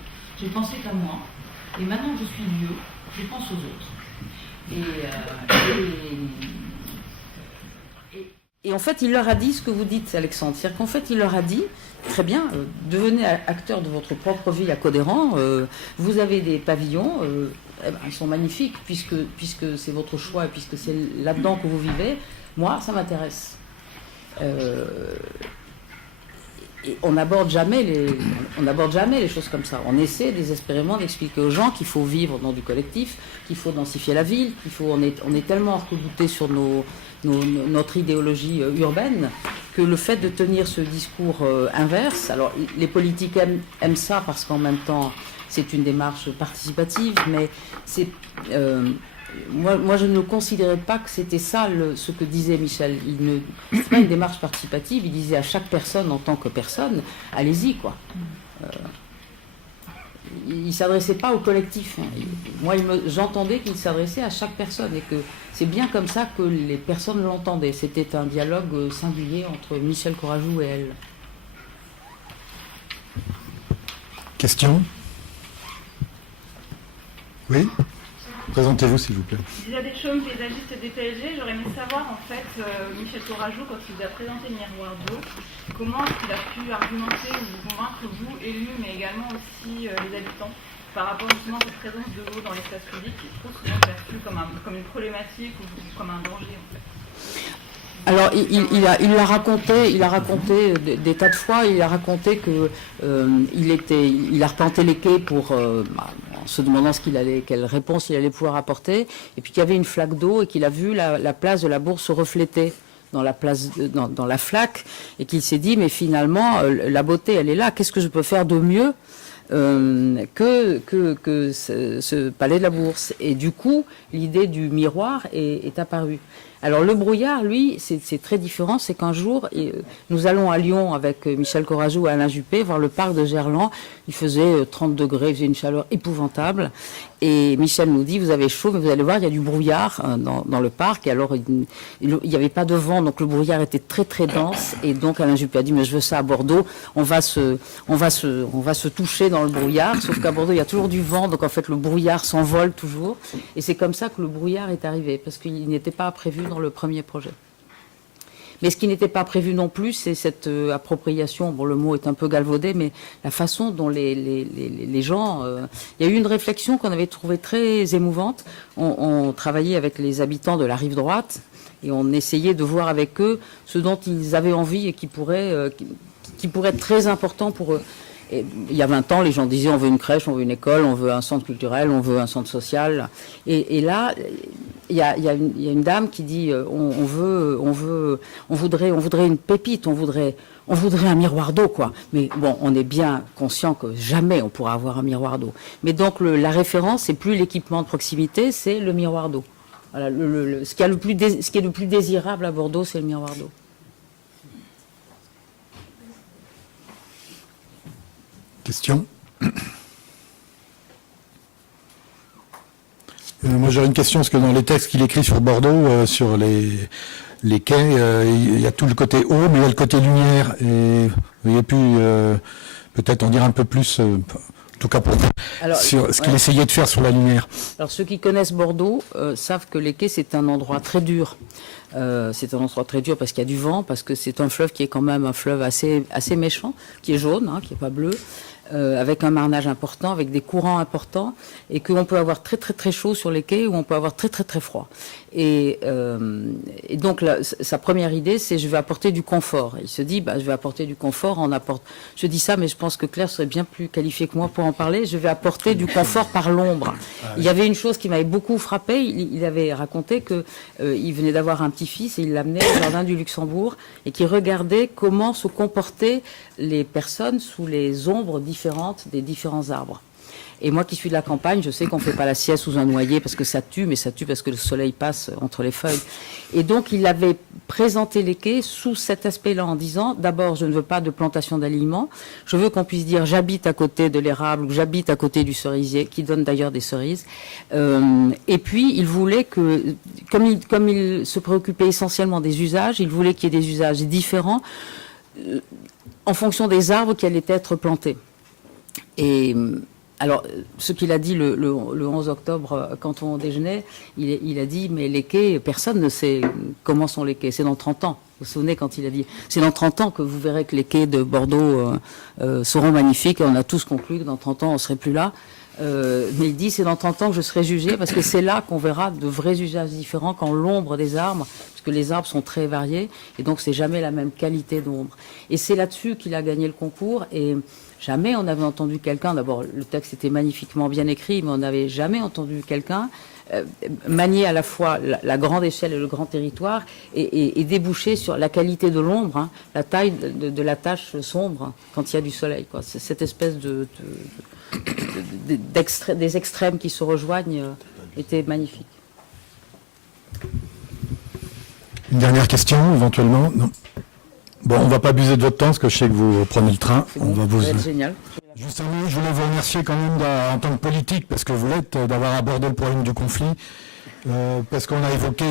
j'ai pensé qu'à moi, et maintenant que je suis vieux, je pense aux autres. Et en fait, il leur a dit ce que vous dites, Alexandre. C'est-à-dire qu'en fait, il leur a dit, très bien, devenez acteur de votre propre vie à Codéran, vous avez des pavillons, ils sont magnifiques, puisque c'est votre choix, et puisque c'est là-dedans que vous vivez. Moi, ça m'intéresse. et on n'aborde jamais les choses comme ça. On essaie désespérément d'expliquer aux gens qu'il faut vivre dans du collectif, qu'il faut densifier la ville, on est tellement recouté sur notre idéologie urbaine que le fait de tenir ce discours inverse, alors les politiques aiment ça parce qu'en même temps c'est une démarche participative, mais c'est moi, je ne considérais pas que c'était ça ce que disait Michel. C'est pas une démarche participative. Il disait à chaque personne en tant que personne, allez-y, quoi. Il ne s'adressait pas au collectif. Hein. Moi, j'entendais qu'il s'adressait à chaque personne et que c'est bien comme ça que les personnes l'entendaient. C'était un dialogue singulier entre Michel Courajou et elle. Question ? Oui ? Présentez-vous, s'il vous plaît. Isabelle Chaume, paysagiste des PLG. J'aurais aimé savoir, en fait, Michel Courajou, quand il vous a présenté le miroir d'eau, comment est-ce qu'il a pu argumenter ou vous convaincre, vous, élus, mais également aussi les habitants, par rapport justement à cette présence de l'eau dans l'espace public, qui est trop souvent perçue comme une problématique ou comme un danger, en fait. Alors, il a raconté des tas de fois. Il a raconté que il a replanté les quais pour en se demandant quelle réponse il allait pouvoir apporter, et puis qu'il y avait une flaque d'eau et qu'il a vu la place de la Bourse se refléter dans la flaque, et qu'il s'est dit mais finalement la beauté elle est là. Qu'est-ce que je peux faire de mieux que ce palais de la Bourse? Et du coup, l'idée du miroir est apparue. Alors le brouillard, lui, c'est très différent. C'est qu'un jour, nous allons à Lyon avec Michel Courajou et Alain Juppé voir le parc de Gerland. Il faisait 30 degrés, il faisait une chaleur épouvantable. Et Michel nous dit, vous avez chaud, mais vous allez voir, il y a du brouillard dans le parc. Et alors, il n'y avait pas de vent, donc le brouillard était très très dense. Et donc Alain Juppé a dit, mais je veux ça à Bordeaux. On va se toucher dans le brouillard. Sauf qu'à Bordeaux, il y a toujours du vent, donc en fait le brouillard s'envole toujours. Et c'est comme ça que le brouillard est arrivé, parce qu'il n'était pas prévu dans le premier projet. Mais ce qui n'était pas prévu non plus, c'est cette appropriation, bon le mot est un peu galvaudé, mais la façon dont les gens... il y a eu une réflexion qu'on avait trouvée très émouvante. On travaillait avec les habitants de la rive droite et on essayait de voir avec eux ce dont ils avaient envie et qui pourrait être très important pour eux. Et il y a 20 ans, les gens disaient on veut une crèche, on veut une école, on veut un centre culturel, on veut un centre social. Et là, il y a une dame qui dit on voudrait une pépite, on voudrait un miroir d'eau, quoi. Mais bon, on est bien conscient que jamais on pourra avoir un miroir d'eau. Mais donc la référence, c'est plus l'équipement de proximité, c'est le miroir d'eau. Voilà, ce qui est le plus désirable à Bordeaux, c'est le miroir d'eau. Question. Moi j'aurais une question, parce que dans les textes qu'il écrit sur Bordeaux, sur les quais, il y a tout le côté eau, mais il y a le côté lumière. Et vous auriez pu peut-être en dire un peu plus, en tout cas pour sur ce qu'il essayait de faire sur la lumière. Alors ceux qui connaissent Bordeaux savent que les quais, c'est un endroit très dur. C'est un endroit très dur parce qu'il y a du vent, parce que c'est un fleuve qui est quand même un fleuve assez méchant, qui est jaune, hein, qui n'est pas bleu, avec un marnage important, avec des courants importants, et qu'on peut avoir très très très chaud sur les quais ou on peut avoir très très très froid. Et donc sa première idée, c'est je vais apporter du confort. Il se dit je vais apporter du confort. Je dis ça, mais je pense que Claire serait bien plus qualifiée que moi pour en parler. Je vais apporter du confort par l'ombre. Il y avait une chose qui m'avait beaucoup frappé. Il avait raconté que il venait d'avoir un petit-fils et il l'amenait au jardin du Luxembourg et qui regardait comment se comportaient les personnes sous les ombres différentes des différents arbres. Et moi qui suis de la campagne, je sais qu'on ne fait pas la sieste sous un noyer parce que ça tue, mais ça tue parce que le soleil passe entre les feuilles. Et donc il avait présenté les quais sous cet aspect-là en disant, d'abord je ne veux pas de plantation d'aliments, je veux qu'on puisse dire j'habite à côté de l'érable ou j'habite à côté du cerisier, qui donne d'ailleurs des cerises. Et puis il voulait que, comme il se préoccupait essentiellement des usages, il voulait qu'il y ait des usages différents en fonction des arbres qui allaient être plantés. Et alors, ce qu'il a dit le 11 octobre, quand on déjeunait, il a dit, mais les quais, personne ne sait comment sont les quais. C'est dans 30 ans. Vous vous souvenez quand il a dit, c'est dans 30 ans que vous verrez que les quais de Bordeaux seront magnifiques. Et on a tous conclu que dans 30 ans, on ne serait plus là. Mais il dit, c'est dans 30 ans que je serai jugé, parce que c'est là qu'on verra de vrais usages différents qu'en l'ombre des arbres, parce que les arbres sont très variés, et donc c'est jamais la même qualité d'ombre. Et c'est là-dessus qu'il a gagné le concours, et jamais on avait entendu quelqu'un, d'abord le texte était magnifiquement bien écrit, mais on n'avait jamais entendu quelqu'un manier à la fois la grande échelle et le grand territoire, et déboucher sur la qualité de l'ombre, hein, la taille de la tache sombre quand il y a du soleil, quoi. C'est cette espèce des extrêmes qui se rejoignent était magnifique. Une dernière question, éventuellement? Non. Bon, on ne va pas abuser de votre temps, parce que je sais que vous prenez le train. C'est bon, ça va être génial. Juste un mot, je voulais vous remercier quand même en tant que politique, parce que vous l'êtes, d'avoir abordé le problème du conflit, parce qu'on a évoqué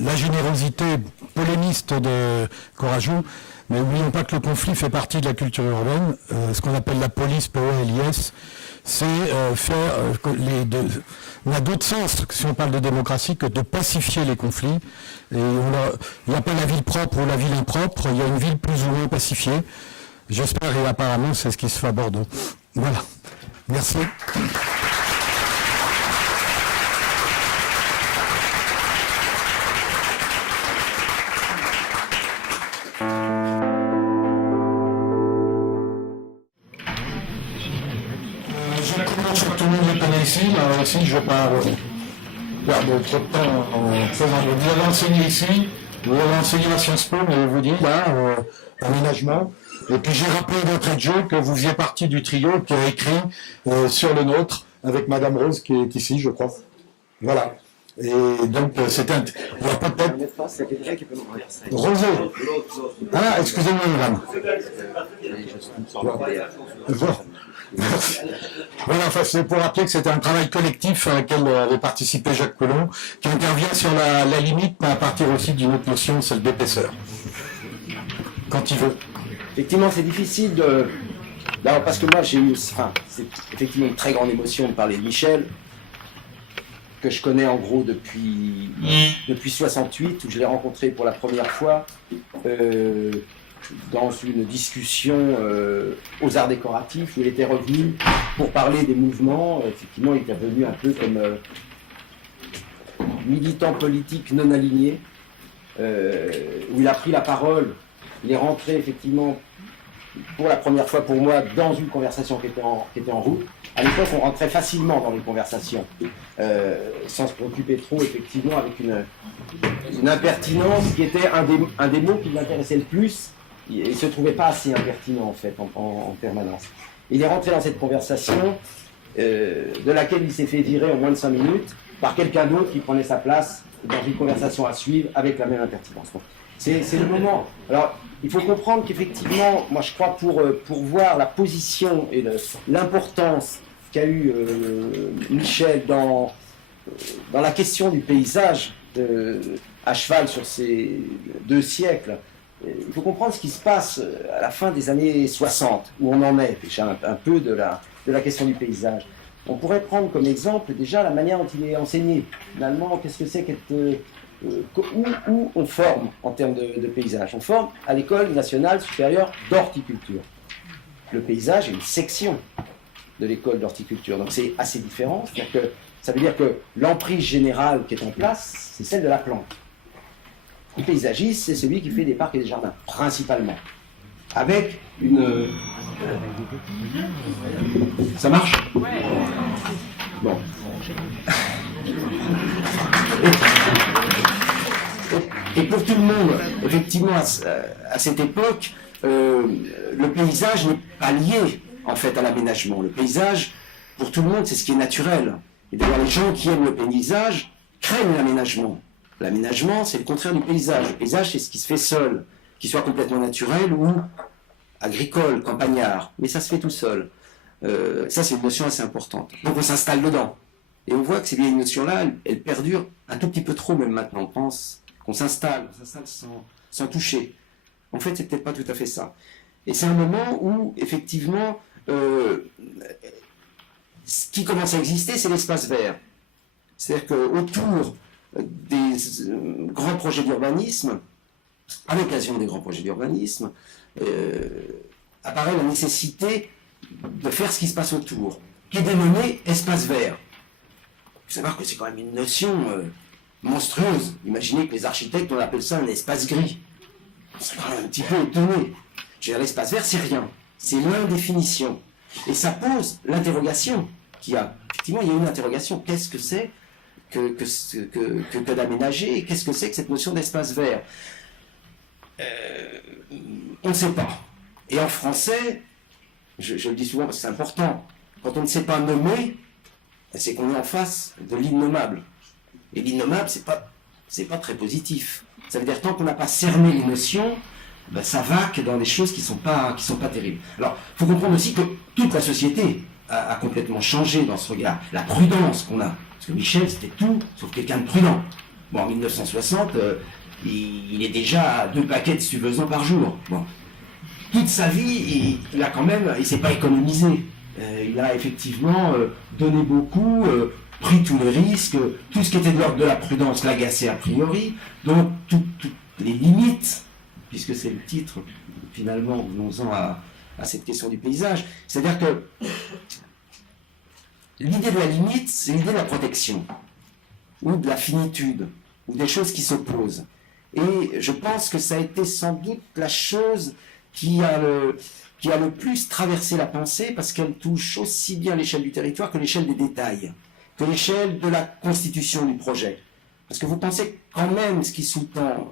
la générosité polémiste de Courajou, mais n'oublions pas que le conflit fait partie de la culture urbaine, ce qu'on appelle la police, POLIS, c'est faire... on a d'autres sens, si on parle de démocratie, que de pacifier les conflits. Et il n'y a pas la ville propre ou la ville impropre, il y a une ville plus ou moins pacifiée. J'espère, et apparemment, c'est ce qui se fait à Bordeaux. Voilà. Merci. Je recommande que tout le monde le connaît ici. Là aussi, je ne vais pas perdre trop de temps en faisant. Vous avez enseigné ici, vous avez enseigné à Sciences Po, mais je vous dis, là, aménagement. Et puis j'ai rappelé d'entrée de jeu que vous faisiez partie du trio qui a écrit sur le nôtre, avec Madame Rose qui est ici, je crois. Voilà. Et donc c'était un... Il y a peut-être... Rosé. Ah, excusez-moi, madame. Voilà, enfin, c'est pour rappeler que c'était un travail collectif à laquelle avait participé Jacques Collomb, qui intervient sur la limite, mais à partir aussi d'une autre notion, celle d'épaisseur. Quand il veut. Effectivement, c'est difficile de... Non, parce que moi, j'ai eu... Enfin, c'est effectivement une très grande émotion de parler de Michel, que je connais en gros depuis 68, où je l'ai rencontré pour la première fois dans une discussion aux arts décoratifs, où il était revenu pour parler des mouvements. Effectivement, il était revenu un peu comme militant politique non aligné, où il a pris la parole. Il est rentré effectivement pour la première fois pour moi dans une conversation qui était en route. À l'époque, on rentrait facilement dans les conversations, sans se préoccuper trop, effectivement, avec une impertinence qui était un des mots qui l'intéressait le plus. Il ne se trouvait pas assez impertinent, en fait, en permanence. Il est rentré dans cette conversation, de laquelle il s'est fait virer en moins de 5 minutes, par quelqu'un d'autre qui prenait sa place dans une conversation à suivre avec la même impertinence. Donc, c'est le moment. Alors, il faut comprendre qu'effectivement, moi je crois pour voir la position et l'importance qu'a eu Michel dans la question du paysage à cheval sur ces 2 siècles, il faut comprendre ce qui se passe à la fin des années 60, où on en est déjà un peu de la question du paysage. On pourrait prendre comme exemple déjà la manière dont il est enseigné. Finalement, qu'est-ce que c'est où on forme en termes de paysage? On forme à l'École nationale supérieure d'horticulture. Le paysage est une section de l'école d'horticulture, donc c'est assez différent. Ça veut dire que l'emprise générale qui est en place, c'est celle de la plante. Le paysagiste, c'est celui qui fait des parcs et des jardins, principalement. Avec une... Ça marche? Bon. Et pour tout le monde, effectivement, à cette époque, le paysage n'est pas lié, en fait, à l'aménagement. Le paysage, pour tout le monde, c'est ce qui est naturel. Et d'ailleurs, les gens qui aiment le paysage craignent l'aménagement. L'aménagement, c'est le contraire du paysage. Le paysage, c'est ce qui se fait seul, qu'il soit complètement naturel ou agricole, campagnard. Mais ça se fait tout seul. Ça, c'est une notion assez importante. Donc, on s'installe dedans. Et on voit que ces vieilles notions-là, elles perdurent un tout petit peu trop, même maintenant. On pense qu'on s'installe sans toucher. En fait, c'est peut-être pas tout à fait ça. Et c'est un moment où, effectivement, ce qui commence à exister, c'est l'espace vert. C'est-à-dire qu'autour des grands projets d'urbanisme, à l'occasion des grands projets d'urbanisme, apparaît la nécessité de faire ce qui se passe autour. qui est dénommé espace vert. Il faut savoir que c'est quand même une notion monstrueuse. Imaginez que les architectes, on appelle ça un espace gris. On serait quand même un petit peu étonné. Je veux dire, l'espace vert, c'est rien. C'est l'indéfinition. Et ça pose l'interrogation effectivement, il y a une interrogation. Qu'est-ce que c'est que d'aménager? Qu'est-ce que c'est que cette notion d'espace vert? On ne sait pas. Et en français, je le dis souvent parce que c'est important, quand on ne sait pas nommer, c'est qu'on est en face de l'innommable. Et l'innommable, c'est pas très positif. Ça veut dire tant qu'on n'a pas cerné les notions, ben, ça vaque dans des choses qui sont pas terribles. Alors, il faut comprendre aussi que toute la société a complètement changé dans ce regard. La prudence qu'on a. Parce que Michel, c'était tout, sauf quelqu'un de prudent. Bon, en 1960, il est déjà à 2 paquets de stupéfiants par jour. Bon. Toute sa vie, il s'est pas économisé. Il a effectivement donné beaucoup, pris tous les risques, tout ce qui était de l'ordre de la prudence l'agaçait a priori, donc toutes les limites, puisque c'est le titre, finalement, venons-en à cette question du paysage. C'est-à-dire que l'idée de la limite, c'est l'idée de la protection, ou de la finitude, ou des choses qui s'opposent. Et je pense que ça a été sans doute la chose qui a le plus traversé la pensée, parce qu'elle touche aussi bien l'échelle du territoire que l'échelle des détails, que l'échelle de la constitution du projet. Parce que vous pensez quand même, ce qui sous-tend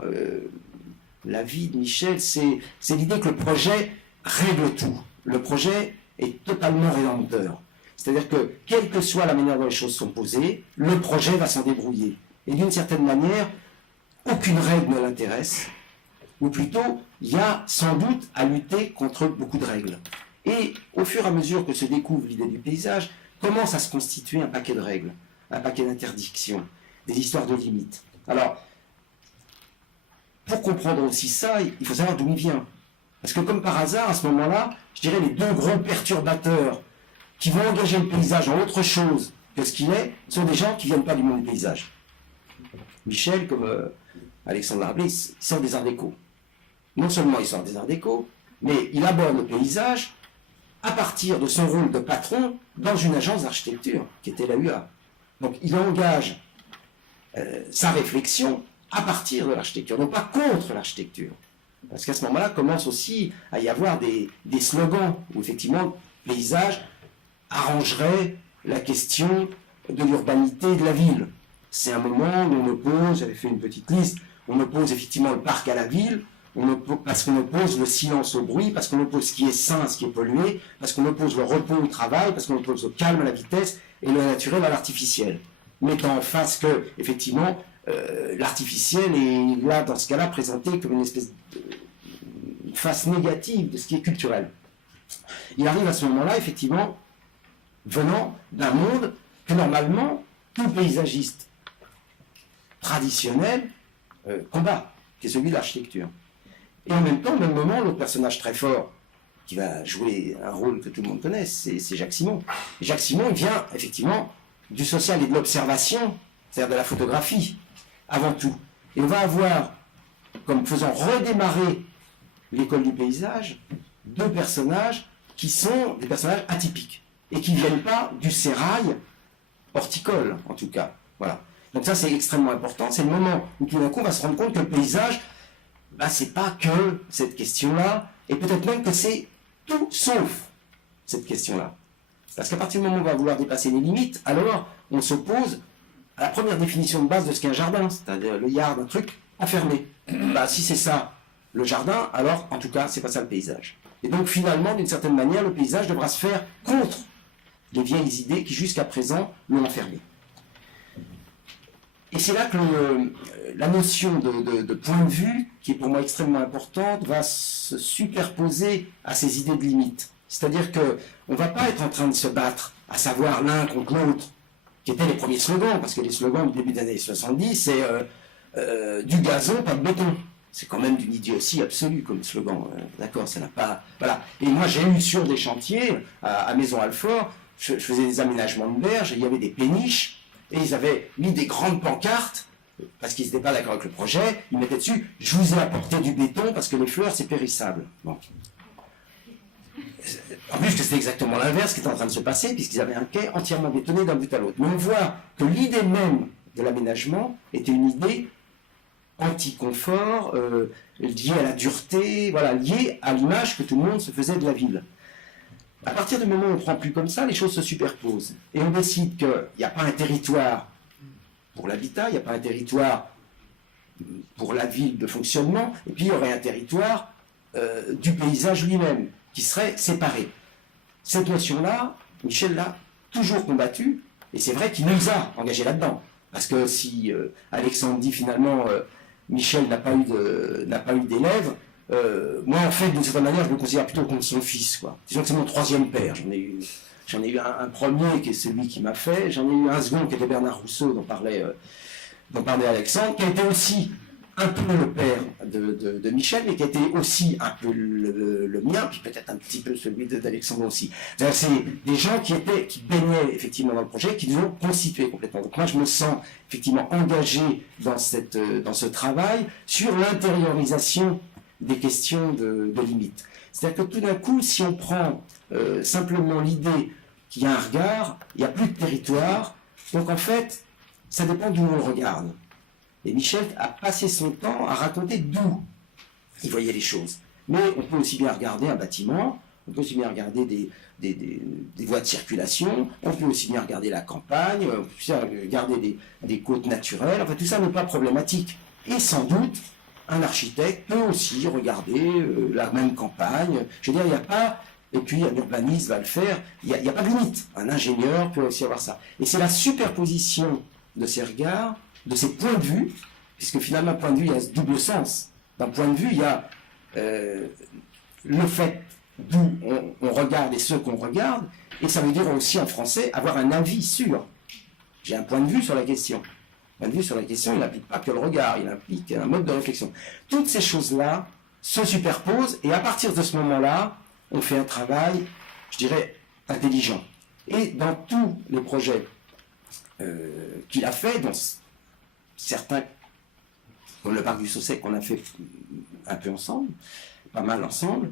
la vie de Michel, c'est l'idée que le projet règle tout. Le projet est totalement rédempteur. C'est-à-dire que, quelle que soit la manière dont les choses sont posées, le projet va s'en débrouiller. Et d'une certaine manière, aucune règle ne l'intéresse, ou plutôt, il y a sans doute à lutter contre beaucoup de règles. Et au fur et à mesure que se découvre l'idée du paysage, commence à se constituer un paquet de règles, un paquet d'interdictions, des histoires de limites. Alors, pour comprendre aussi ça, il faut savoir d'où il vient. Parce que comme par hasard, à ce moment-là, je dirais les 2 gros perturbateurs qui vont engager le paysage en autre chose que ce qu'il est, sont des gens qui ne viennent pas du monde du paysage. Michel, comme Alexandre Larblé, il sort des arts déco. Non seulement il sort des arts déco, mais il aborde le paysage à partir de son rôle de patron dans une agence d'architecture, qui était la UA. Donc il engage sa réflexion à partir de l'architecture, non pas contre l'architecture. Parce qu'à ce moment-là, commence aussi à y avoir des slogans où effectivement le paysage arrangerait la question de l'urbanité et de la ville. C'est un moment où on oppose, j'avais fait une petite liste, on oppose effectivement le parc à la ville, parce qu'on oppose le silence au bruit, parce qu'on oppose ce qui est sain à ce qui est pollué, parce qu'on oppose le repos au travail, parce qu'on oppose le calme à la vitesse et le naturel à l'artificiel. Mettant en face que, effectivement, l'artificiel est là, dans ce cas-là, présenté comme une espèce de face négative de ce qui est culturel. Il arrive à ce moment-là, effectivement, venant d'un monde que normalement, tout paysagiste traditionnel combat, qui est celui de l'architecture. Et en même temps, au même moment, l'autre personnage très fort qui va jouer un rôle que tout le monde connaît, c'est Jacques Simon. Et Jacques Simon, il vient effectivement du social et de l'observation, c'est-à-dire de la photographie, avant tout. Et on va avoir, comme faisant redémarrer l'école du paysage, 2 personnages qui sont des personnages atypiques et qui ne viennent pas du sérail horticole, en tout cas. Voilà. Donc ça, c'est extrêmement important. C'est le moment où tout d'un coup, on va se rendre compte que le paysage, c'est pas que cette question-là, et peut-être même que c'est tout sauf cette question-là. Parce qu'à partir du moment où on va vouloir dépasser les limites, alors on s'oppose à la première définition de base de ce qu'est un jardin, c'est-à-dire le yard, un truc enfermé. Si c'est ça le jardin, alors en tout cas, c'est pas ça le paysage. Et donc finalement, d'une certaine manière, le paysage devra se faire contre les vieilles idées qui jusqu'à présent l'ont enfermé. Et c'est là que la notion de point de vue, qui est pour moi extrêmement importante, va se superposer à ces idées de limite. C'est-à-dire qu'on ne va pas être en train de se battre, à savoir l'un contre l'autre, qui étaient les premiers slogans, parce que les slogans du début des années 70, c'est du gazon, pas de béton. C'est quand même d'une idiotie absolue comme slogan. D'accord, ça n'a pas... Voilà. Et moi, j'ai eu sur des chantiers, à Maison-Alfort, je faisais des aménagements de berges, et il y avait des péniches, et ils avaient mis des grandes pancartes, parce qu'ils n'étaient pas d'accord avec le projet, ils mettaient dessus « Je vous ai apporté du béton parce que les fleurs, c'est périssable. » Bon. En plus que c'était exactement l'inverse qui était en train de se passer, puisqu'ils avaient un quai entièrement bétonné d'un bout à l'autre. Mais on voit que l'idée même de l'aménagement était une idée anti-confort, liée à la dureté, voilà, liée à l'image que tout le monde se faisait de la ville. À partir du moment où on ne prend plus comme ça, les choses se superposent. Et on décide qu'il n'y a pas un territoire pour l'habitat, il n'y a pas un territoire pour la ville de fonctionnement, et puis il y aurait un territoire du paysage lui-même, qui serait séparé. Cette notion-là, Michel l'a toujours combattue, et c'est vrai qu'il nous a engagés là-dedans. Parce que si Alexandre dit finalement Michel n'a pas eu d'élève, moi en fait d'une certaine manière je me considère plutôt comme son fils, quoi. Disons que c'est mon troisième père. J'en ai eu un premier qui est celui qui m'a fait, j'en ai eu un second qui était Bernard Rousseau dont parlait Alexandre, qui a été aussi un peu le père de Michel, mais qui a été aussi un peu le mien, puis peut-être un petit peu celui d'Alexandre aussi. C'est des gens qui baignaient effectivement dans le projet, qui nous ont constitué complètement. Donc moi je me sens effectivement engagé dans ce travail sur l'intériorisation des questions de limite. C'est-à-dire que tout d'un coup, si on prend simplement l'idée qu'il y a un regard, il n'y a plus de territoire, donc en fait, ça dépend d'où on le regarde. Et Michel a passé son temps à raconter d'où il voyait les choses. Mais on peut aussi bien regarder un bâtiment, on peut aussi bien regarder des voies de circulation, on peut aussi bien regarder la campagne, on peut aussi bien regarder des côtes naturelles, enfin tout ça n'est pas problématique. Et sans doute, un architecte peut aussi regarder la même campagne. Je veux dire, il n'y a pas, et puis un urbaniste va le faire, il n'y a pas de limite. Un ingénieur peut aussi avoir ça. Et c'est la superposition de ces regards, de ces points de vue, puisque finalement, un point de vue, il y a ce double sens. D'un point de vue, il y a le fait d'où on regarde et ce qu'on regarde, et ça veut dire aussi en français avoir un avis sûr. J'ai un point de vue sur la question. Un point de vue sur la question, il n'implique pas que le regard, il implique un mode de réflexion. Toutes ces choses-là se superposent, et à partir de ce moment-là, on fait un travail, je dirais, intelligent. Et dans tous les projets qu'il a fait, dans certains, comme le parc du Saussec, qu'on a fait un peu ensemble, pas mal ensemble,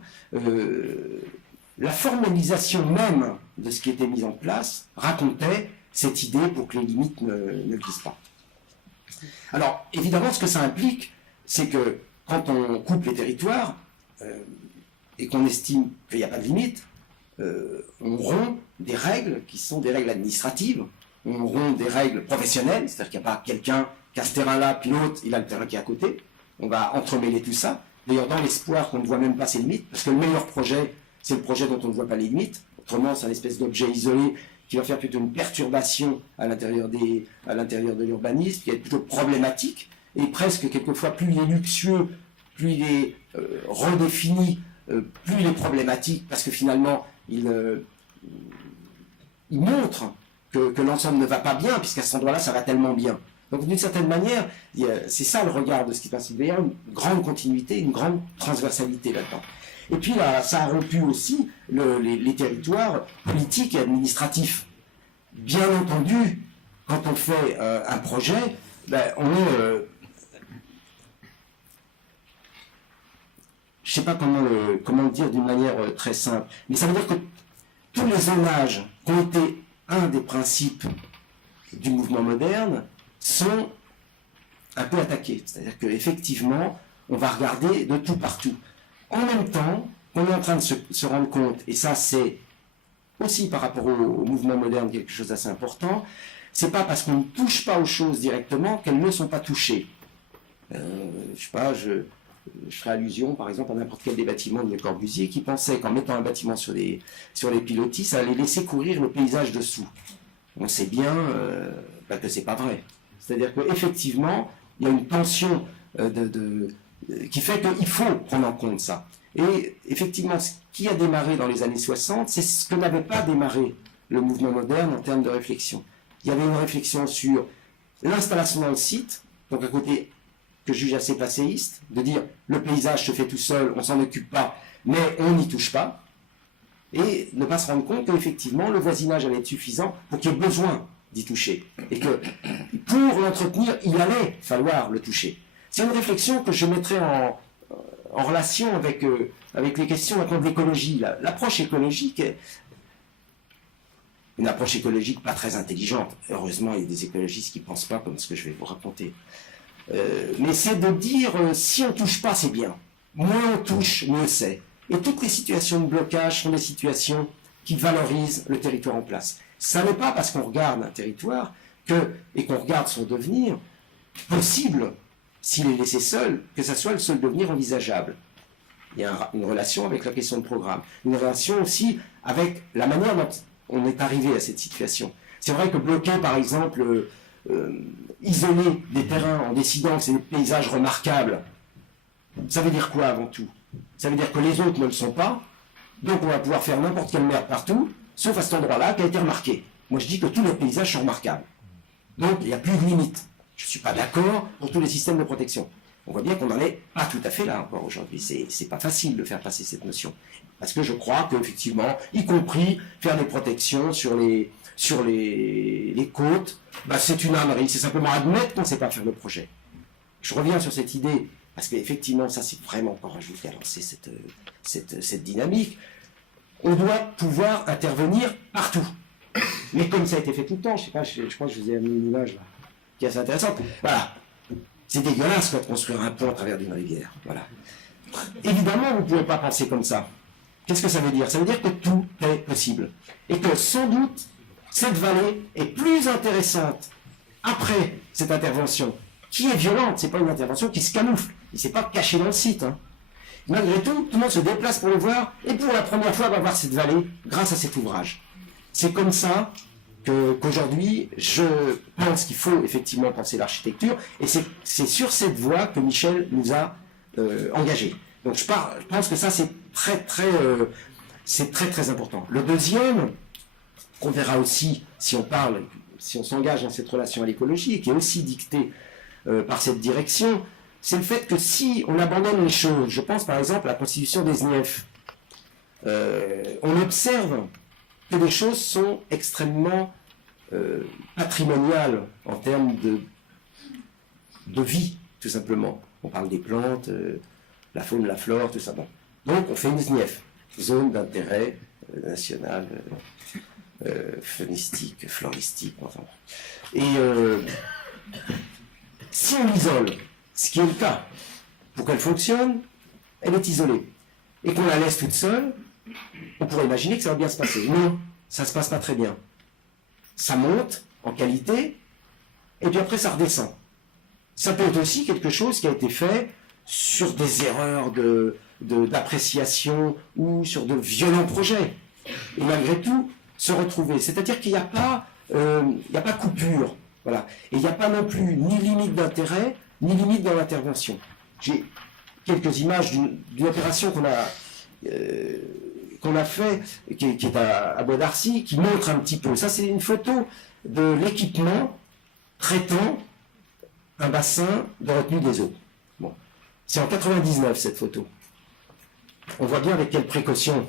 la formalisation même de ce qui était mis en place racontait cette idée pour que les limites ne glissent pas. Alors, évidemment, ce que ça implique, c'est que quand on coupe les territoires et qu'on estime qu'il n'y a pas de limite, on rompt des règles qui sont des règles administratives, on rompt des règles professionnelles, c'est-à-dire qu'il n'y a pas quelqu'un qui a ce terrain-là, puis l'autre, il a le terrain qui est à côté. On va entremêler tout ça, d'ailleurs dans l'espoir qu'on ne voit même pas ces limites, parce que le meilleur projet, c'est le projet dont on ne voit pas les limites. Autrement, c'est un espèce d'objet isolé qui va faire plutôt une perturbation à l'intérieur de l'urbanisme, qui va être plutôt problématique, et presque quelquefois, plus il est luxueux, plus il est redéfini, plus il est problématique, parce que finalement, il montre que l'ensemble ne va pas bien, puisqu'à cet endroit-là, ça va tellement bien. Donc d'une certaine manière, c'est ça le regard de ce qui passe. Il y a une grande continuité, une grande transversalité là-dedans. Et puis là, ça a rompu aussi les territoires politiques et administratifs. Bien entendu, quand on fait un projet, on est... je ne sais pas comment le dire d'une manière très simple, mais ça veut dire que tous les zonages qui ont été un des principes du mouvement moderne sont un peu attaqués. C'est-à-dire qu'effectivement, on va regarder de tout partout. En même temps, on est en train de se rendre compte, et ça c'est aussi par rapport au mouvement moderne quelque chose d'assez important, c'est pas parce qu'on ne touche pas aux choses directement qu'elles ne sont pas touchées. Je sais pas, je ferai allusion par exemple à n'importe quel des bâtiments de Le Corbusier qui pensait qu'en mettant un bâtiment sur les pilotis, ça allait laisser courir le paysage dessous. On sait bien que c'est pas vrai. C'est-à-dire qu'effectivement, il y a une tension qui fait qu'il faut prendre en compte ça. Et effectivement, ce qui a démarré dans les années 60, c'est ce que n'avait pas démarré le mouvement moderne en termes de réflexion. Il y avait une réflexion sur l'installation dans le site, donc un côté que je juge assez passéiste, de dire le paysage se fait tout seul, on s'en occupe pas, mais on n'y touche pas, et ne pas se rendre compte qu'effectivement le voisinage allait être suffisant pour qu'il y ait besoin d'y toucher, et que pour l'entretenir, il allait falloir le toucher. C'est une réflexion que je mettrais en relation avec les questions maintenant de l'écologie. L'approche écologique est une approche écologique pas très intelligente. Heureusement, il y a des écologistes qui ne pensent pas comme ce que je vais vous raconter. Mais c'est de dire, si on ne touche pas, c'est bien. Moins on touche, mieux c'est. Et toutes les situations de blocage sont des situations qui valorisent le territoire en place. Ça n'est pas parce qu'on regarde un territoire et qu'on regarde son devenir possible, s'il est laissé seul, que ça soit le seul devenir envisageable. Il y a une relation avec la question de programme. Une relation aussi avec la manière dont on est arrivé à cette situation. C'est vrai que bloquer, par exemple, isoler des terrains en décidant que c'est des paysages remarquables, ça veut dire quoi avant tout? Ça veut dire que les autres ne le sont pas, donc on va pouvoir faire n'importe quelle merde partout, sauf à cet endroit-là qui a été remarqué. Moi je dis que tous les paysages sont remarquables. Donc il n'y a plus de limite. Je ne suis pas d'accord pour tous les systèmes de protection. On voit bien qu'on n'en est pas tout à fait là encore aujourd'hui. C'est pas facile de faire passer cette notion. Parce que je crois qu'effectivement, y compris faire des protections sur les côtes, bah, c'est une ânerie. C'est simplement admettre qu'on ne sait pas faire le projet. Je reviens sur cette idée, parce qu'effectivement, ça c'est vraiment pas rajouté à lancer cette dynamique. On doit pouvoir intervenir partout. Mais comme ça a été fait tout le temps, je sais pas, je crois que je vous ai mis une image là, qui est assez intéressante. Voilà. C'est dégueulasse de construire un pont à travers d'une rivière. Voilà. Évidemment, vous ne pouvez pas penser comme ça. Qu'est-ce que ça veut dire? Ça veut dire que tout est possible. Et que sans doute, cette vallée est plus intéressante après cette intervention, qui est violente. Ce n'est pas une intervention qui se camoufle. Il ne s'est pas caché dans le site. Hein. Malgré tout le monde se déplace pour le voir, et pour la première fois, va voir cette vallée grâce à cet ouvrage. C'est comme ça qu'aujourd'hui, je pense qu'il faut effectivement penser l'architecture, et c'est sur cette voie que Michel nous a engagés. Donc je pense que ça c'est très important. Le deuxième, qu'on verra aussi si on s'engage dans cette relation à l'écologie, et qui est aussi dictée par cette direction, c'est le fait que si on abandonne les choses, je pense par exemple à la constitution des SNIEF, on observe que les choses sont extrêmement patrimoniales en termes de vie, tout simplement. On parle des plantes, la faune, la flore, tout ça. Bon. Donc on fait une SNIEF, zone d'intérêt national, faunistique, floristique, enfin. Et si on l'isole, ce qui est le cas, pour qu'elle fonctionne, elle est isolée. Et qu'on la laisse toute seule, on pourrait imaginer que ça va bien se passer. Non, ça ne se passe pas très bien. Ça monte en qualité, et puis après ça redescend. Ça peut être aussi quelque chose qui a été fait sur des erreurs d'appréciation ou sur de violents projets. Et malgré tout, se retrouver. C'est-à-dire qu'il n'y a pas coupure. Voilà. Et il n'y a pas non plus ni limite d'intérêt, ni limite dans l'intervention. J'ai quelques images d'une opération qu'on a fait, qui est à Bois d'Arcy, qui montre un petit peu. Ça, c'est une photo de l'équipement traitant un bassin de retenue des eaux. Bon. C'est en 99, cette photo. On voit bien avec quelles précautions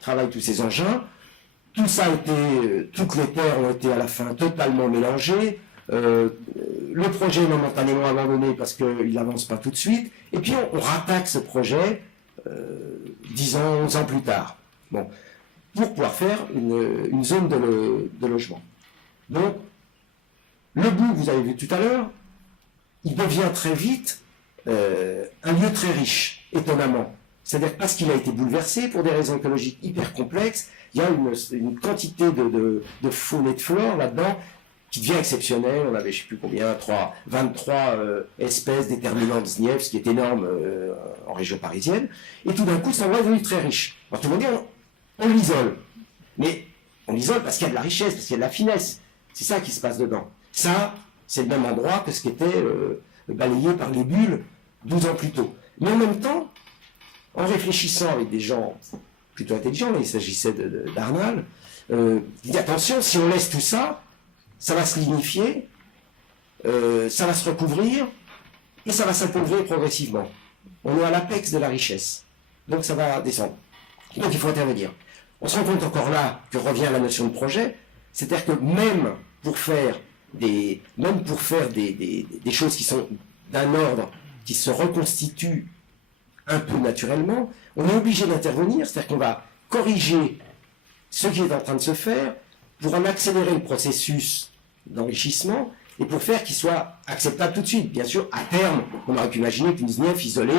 travaillent tous ces engins. Tout ça a été, toutes les terres ont été à la fin totalement mélangées. Le projet est momentanément abandonné parce qu'il n'avance pas tout de suite. Et puis on rattaque ce projet 10 ans, 11 ans plus tard. Bon, pour pouvoir faire une zone de logement. Donc, le bout, vous avez vu tout à l'heure, il devient très vite un lieu très riche, étonnamment. C'est-à-dire parce qu'il a été bouleversé pour des raisons écologiques hyper complexes, il y a une quantité de faune et de flore là-dedans qui devient exceptionnelle. On avait, je ne sais plus combien, 23 espèces déterminantes de SNIEF, ce qui est énorme en région parisienne. Et tout d'un coup, ça va devenu très riche. Alors tout le monde dit, on l'isole. Mais on l'isole parce qu'il y a de la richesse, parce qu'il y a de la finesse. C'est ça qui se passe dedans. Ça, c'est le même endroit que ce qui était balayé par les bulles 12 ans plus tôt. Mais en même temps, en réfléchissant avec des gens plutôt intelligents, là, il s'agissait d'Arnal, il dit attention, si on laisse tout ça, ça va se lignifier, ça va se recouvrir, et ça va s'appauvrir progressivement. On est à l'apex de la richesse. Donc ça va descendre. Donc il faut intervenir. On se rend compte encore là que revient la notion de projet, c'est-à-dire que même pour faire des choses qui sont d'un ordre, qui se reconstituent un peu naturellement, on est obligé d'intervenir, c'est-à-dire qu'on va corriger ce qui est en train de se faire pour en accélérer le processus d'enrichissement et pour faire qu'il soit acceptable tout de suite. Bien sûr, à terme, on aurait pu imaginer qu'une SNIEF isolée,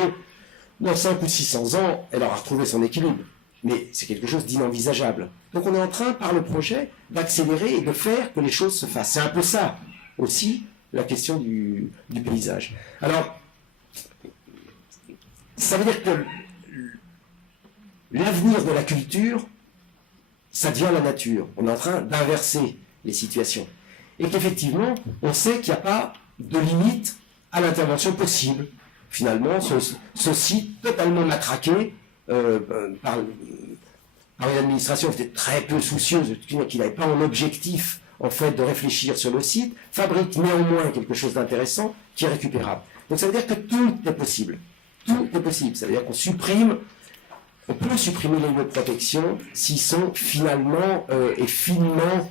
dans 5 ou 600 ans, elle aura retrouvé son équilibre. Mais c'est quelque chose d'inenvisageable. Donc on est en train, par le projet, d'accélérer et de faire que les choses se fassent. C'est un peu ça, aussi, la question du paysage. Alors, ça veut dire que l'avenir de la culture, ça devient la nature. On est en train d'inverser les situations. Et qu'effectivement, on sait qu'il n'y a pas de limite à l'intervention possible. Finalement, ce site totalement matraqué par une administration qui était très peu soucieuse, qui n'avait pas en objectif en fait de réfléchir sur le site, fabrique néanmoins quelque chose d'intéressant qui est récupérable. Donc ça veut dire que tout est possible. Tout est possible. Ça veut dire qu'on peut supprimer les lieux de protection s'ils sont finalement et finement,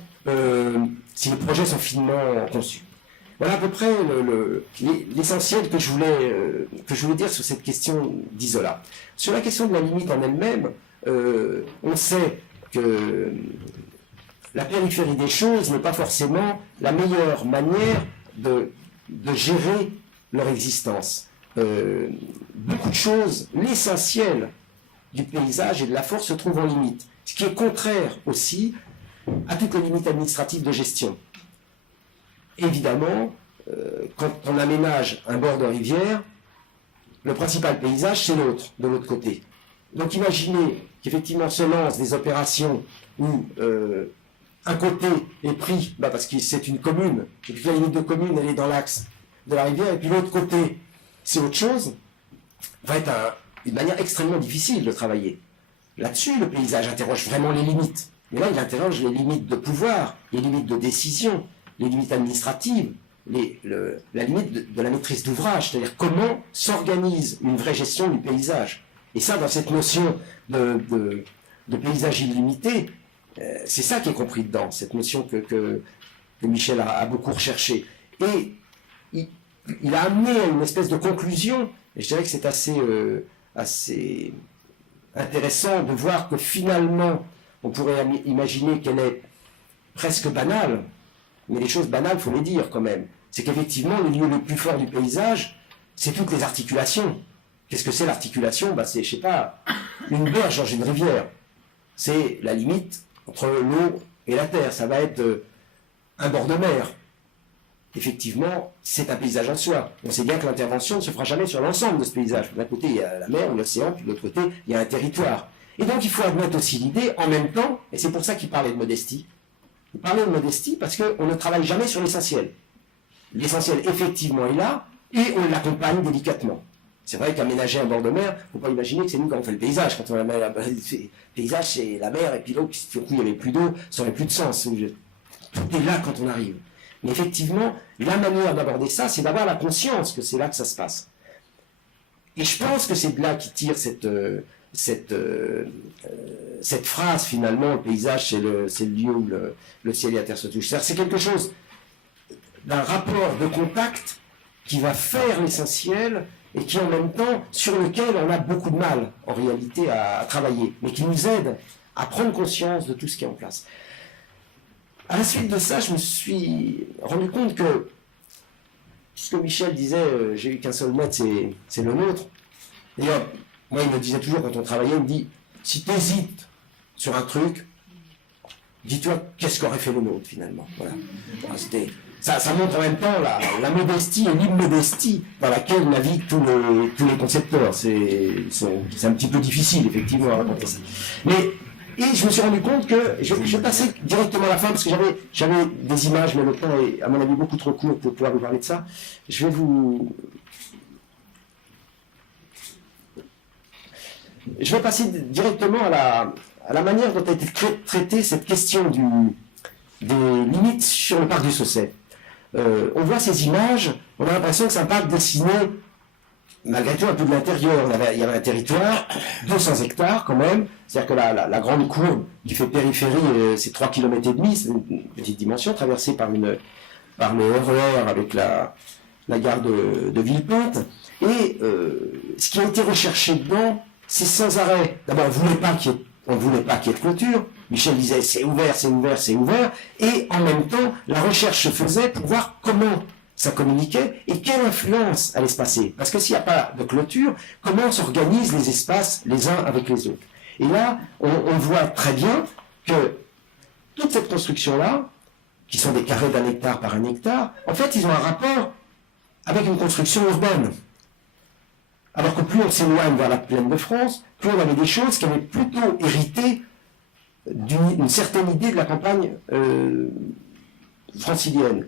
si les projets sont finement conçus. Voilà à peu près l'essentiel que je voulais dire sur cette question d'Isola. Sur la question de la limite en elle-même, on sait que la périphérie des choses n'est pas forcément la meilleure manière de gérer leur existence. Beaucoup de choses, l'essentiel du paysage et de la force se trouve en limite, ce qui est contraire aussi à toutes les limites administratives de gestion. Évidemment, quand on aménage un bord de rivière, le principal paysage, c'est l'autre, de l'autre côté. Donc imaginez qu'effectivement se lancent des opérations où un côté est pris, parce que c'est une commune, et puis la limite de commune, elle est dans l'axe de la rivière, et puis l'autre côté, c'est autre chose, va être une manière extrêmement difficile de travailler. Là-dessus, le paysage interroge vraiment les limites. Mais là, il interroge les limites de pouvoir, les limites de décision, les limites administratives, la limite de la maîtrise d'ouvrage, c'est-à-dire comment s'organise une vraie gestion du paysage. Et ça, dans cette notion de paysage illimité, c'est ça qui est compris dedans, cette notion que Michel a beaucoup recherchée. Et il a amené à une espèce de conclusion, et je dirais que c'est assez intéressant de voir que finalement, on pourrait imaginer qu'elle est presque banale, mais les choses banales, il faut les dire quand même. C'est qu'effectivement, le lieu le plus fort du paysage, c'est toutes les articulations. Qu'est-ce que c'est l'articulation ? C'est, je sais pas, une berge dans une rivière. C'est la limite entre l'eau et la terre. Ça va être un bord de mer. Effectivement, c'est un paysage en soi. On sait bien que l'intervention ne se fera jamais sur l'ensemble de ce paysage. D'un côté, il y a la mer ou l'océan, puis de l'autre côté, il y a un territoire. Et donc, il faut admettre aussi l'idée, en même temps, et c'est pour ça qu'il parlait de modestie. Il parlait de modestie parce qu'on ne travaille jamais sur l'essentiel. L'essentiel, effectivement, est là, et on l'accompagne délicatement. C'est vrai qu'aménager un bord de mer, il ne faut pas imaginer que c'est nous quand on fait le paysage. Quand on aménage le paysage, c'est la mer, et puis l'eau, si il n'y avait plus d'eau, ça n'aurait plus de sens. Tout est là quand on arrive. Mais effectivement, la manière d'aborder ça, c'est d'avoir la conscience que c'est là que ça se passe. Et je pense que c'est de là qui tire cette phrase, finalement, le paysage, c'est le lieu où le ciel et la terre se touchent. C'est quelque chose d'un rapport de contact qui va faire l'essentiel et qui, en même temps, sur lequel on a beaucoup de mal, en réalité, à travailler, mais qui nous aide à prendre conscience de tout ce qui est en place. À la suite de ça, je me suis rendu compte que, puisque Michel disait j'ai eu qu'un seul maître, c'est le nôtre. D'ailleurs, moi, il me disait toujours quand on travaillait, il me dit si tu hésites sur un truc, dis-toi qu'est-ce qu'aurait fait le nôtre finalement. Voilà. Ça montre en même temps la modestie et l'immodestie dans laquelle naviguent tous les concepteurs. C'est un petit peu difficile, effectivement, à raconter ça. Et je me suis rendu compte que, je vais passer directement à la fin, parce que j'avais des images, mais le temps est, à mon avis, beaucoup trop court pour pouvoir vous parler de ça. Je vais passer directement à la manière dont a été traitée cette question des limites sur le parc du Saussay. On voit ces images, on a l'impression que c'est un parc dessiné malgré tout un peu de l'intérieur. Il y avait un territoire, 200 hectares quand même, c'est-à-dire que la grande courbe qui fait périphérie, c'est 3,5 km, c'est une petite dimension, traversée par le RER avec la gare de Villepinte. Et ce qui a été recherché dedans, c'est sans arrêt. D'abord, on ne voulait pas qu'il y ait de clôture. Michel disait c'est ouvert, c'est ouvert, c'est ouvert. Et en même temps, la recherche se faisait pour voir comment ça communiquait et quelle influence allait se passer. Parce que s'il n'y a pas de clôture, comment s'organisent les espaces les uns avec les autres. Et là, on voit très bien que toute cette construction-là, qui sont des carrés d'1 hectare par 1 hectare, en fait, ils ont un rapport avec une construction urbaine. Alors que plus on s'éloigne vers la plaine de France, plus on avait des choses qui avaient plutôt hérité d'une certaine idée de la campagne francilienne.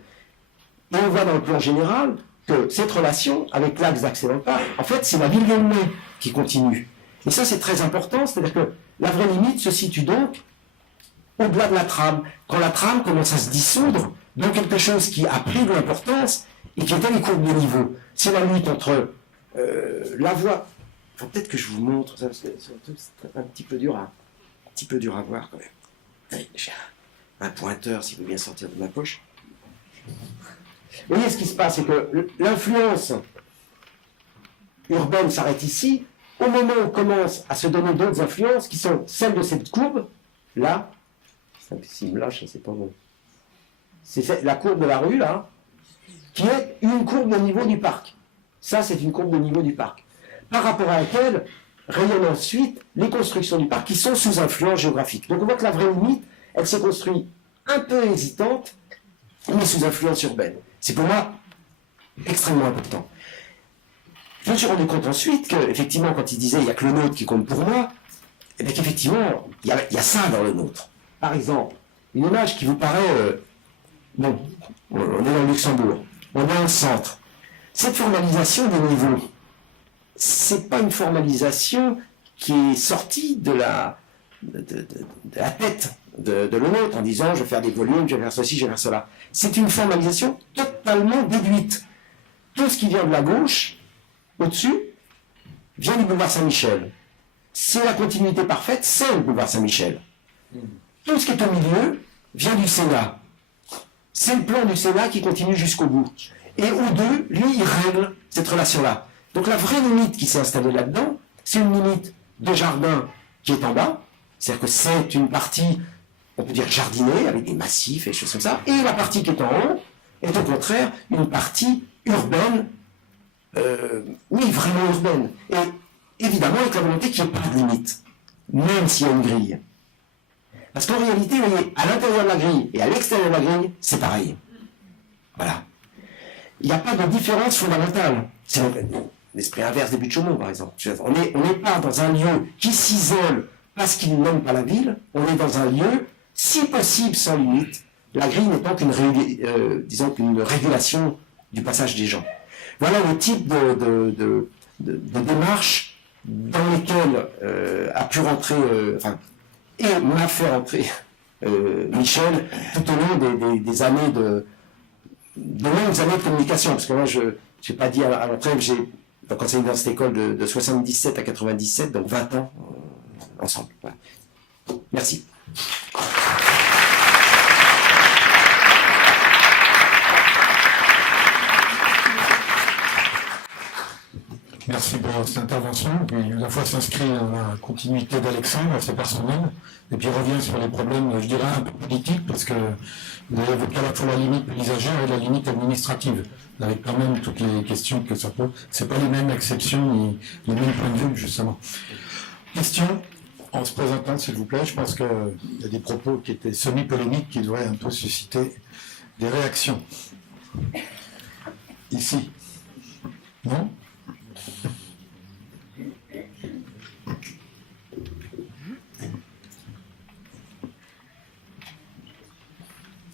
Et on voit dans le plan général que cette relation avec l'axe d'accès dans le parc, en fait, c'est la ville de Louis qui continue. Et ça, c'est très important, c'est-à-dire que la vraie limite se situe donc au-delà de la trame. Quand la trame commence à se dissoudre dans quelque chose qui a pris de l'importance et qui était les courbes de niveau. C'est la lutte entre la voie. Faut peut-être que je vous montre ça, parce que c'est un petit peu dur à voir quand même. Allez, j'ai un pointeur, s'il veut bien sortir de ma poche. Vous voyez ce qui se passe, c'est que l'influence urbaine s'arrête ici, au moment où on commence à se donner d'autres influences, qui sont celles de cette courbe, là, s'il me lâche, c'est pas bon. C'est la courbe de la rue, là, qui est une courbe de niveau du parc. Ça, c'est une courbe de niveau du parc. Par rapport à laquelle rayonnent ensuite les constructions du parc qui sont sous influence géographique. Donc on voit que la vraie limite, elle s'est construite un peu hésitante, mais sous influence urbaine. C'est pour moi extrêmement important. Je me suis rendu compte ensuite qu'effectivement, quand il disait il n'y a que le nôtre qui compte pour moi, eh bien qu'effectivement, il y a ça dans le nôtre. Par exemple, une image qui vous paraît... bon, on est dans le Luxembourg, on est dans le centre. Cette formalisation des niveaux, c'est pas une formalisation qui est sortie de la tête de l'autre en disant je vais faire des volumes, je vais faire ceci, je vais faire cela. C'est une formalisation totalement déduite. Tout ce qui vient de la gauche, au-dessus, vient du boulevard Saint-Michel. C'est la continuité parfaite, c'est le boulevard Saint-Michel. Tout ce qui est au milieu vient du Sénat. C'est le plan du Sénat qui continue jusqu'au bout. Et O2, lui, il règle cette relation-là. Donc la vraie limite qui s'est installée là-dedans, c'est une limite de jardin qui est en bas, c'est-à-dire que c'est une partie, on peut dire jardinée, avec des massifs et des choses comme ça, et la partie qui est en haut est au contraire une partie urbaine, oui, vraiment urbaine. Et évidemment avec la volonté qu'il n'y ait pas de limite, même s'il y a une grille. Parce qu'en réalité, vous voyez, à l'intérieur de la grille et à l'extérieur de la grille, c'est pareil. Voilà. Il n'y a pas de différence fondamentale. C'est l'esprit inverse des buts de Chaumont, par exemple. On n'est pas dans un lieu qui s'isole parce qu'il n'aime pas la ville. On est dans un lieu, si possible, sans limite. La grille n'étant qu'une régulation du passage des gens. Voilà le type de démarche dans lesquelles a pu rentrer, et m'a fait rentrer Michel tout au long des années de longues années de communication, parce que moi je n'ai pas dit à l'entrée, j'ai enseigné dans cette école de 77 à 97, donc 20 ans ensemble. Voilà. Merci. Merci pour cette intervention, qui à la fois s'inscrit dans la continuité d'Alexandre, assez personnelle, et puis revient sur les problèmes, je dirais, un peu politiques, parce que vous avez évoqué à la fois la limite paysagère et la limite administrative, avec quand même toutes les questions que ça pose. Ce n'est pas les mêmes exceptions, ni les mêmes points de vue, justement. Question, en se présentant, s'il vous plaît, je pense qu'il y a des propos qui étaient semi-polémiques qui devraient un peu susciter des réactions. Ici. Non ?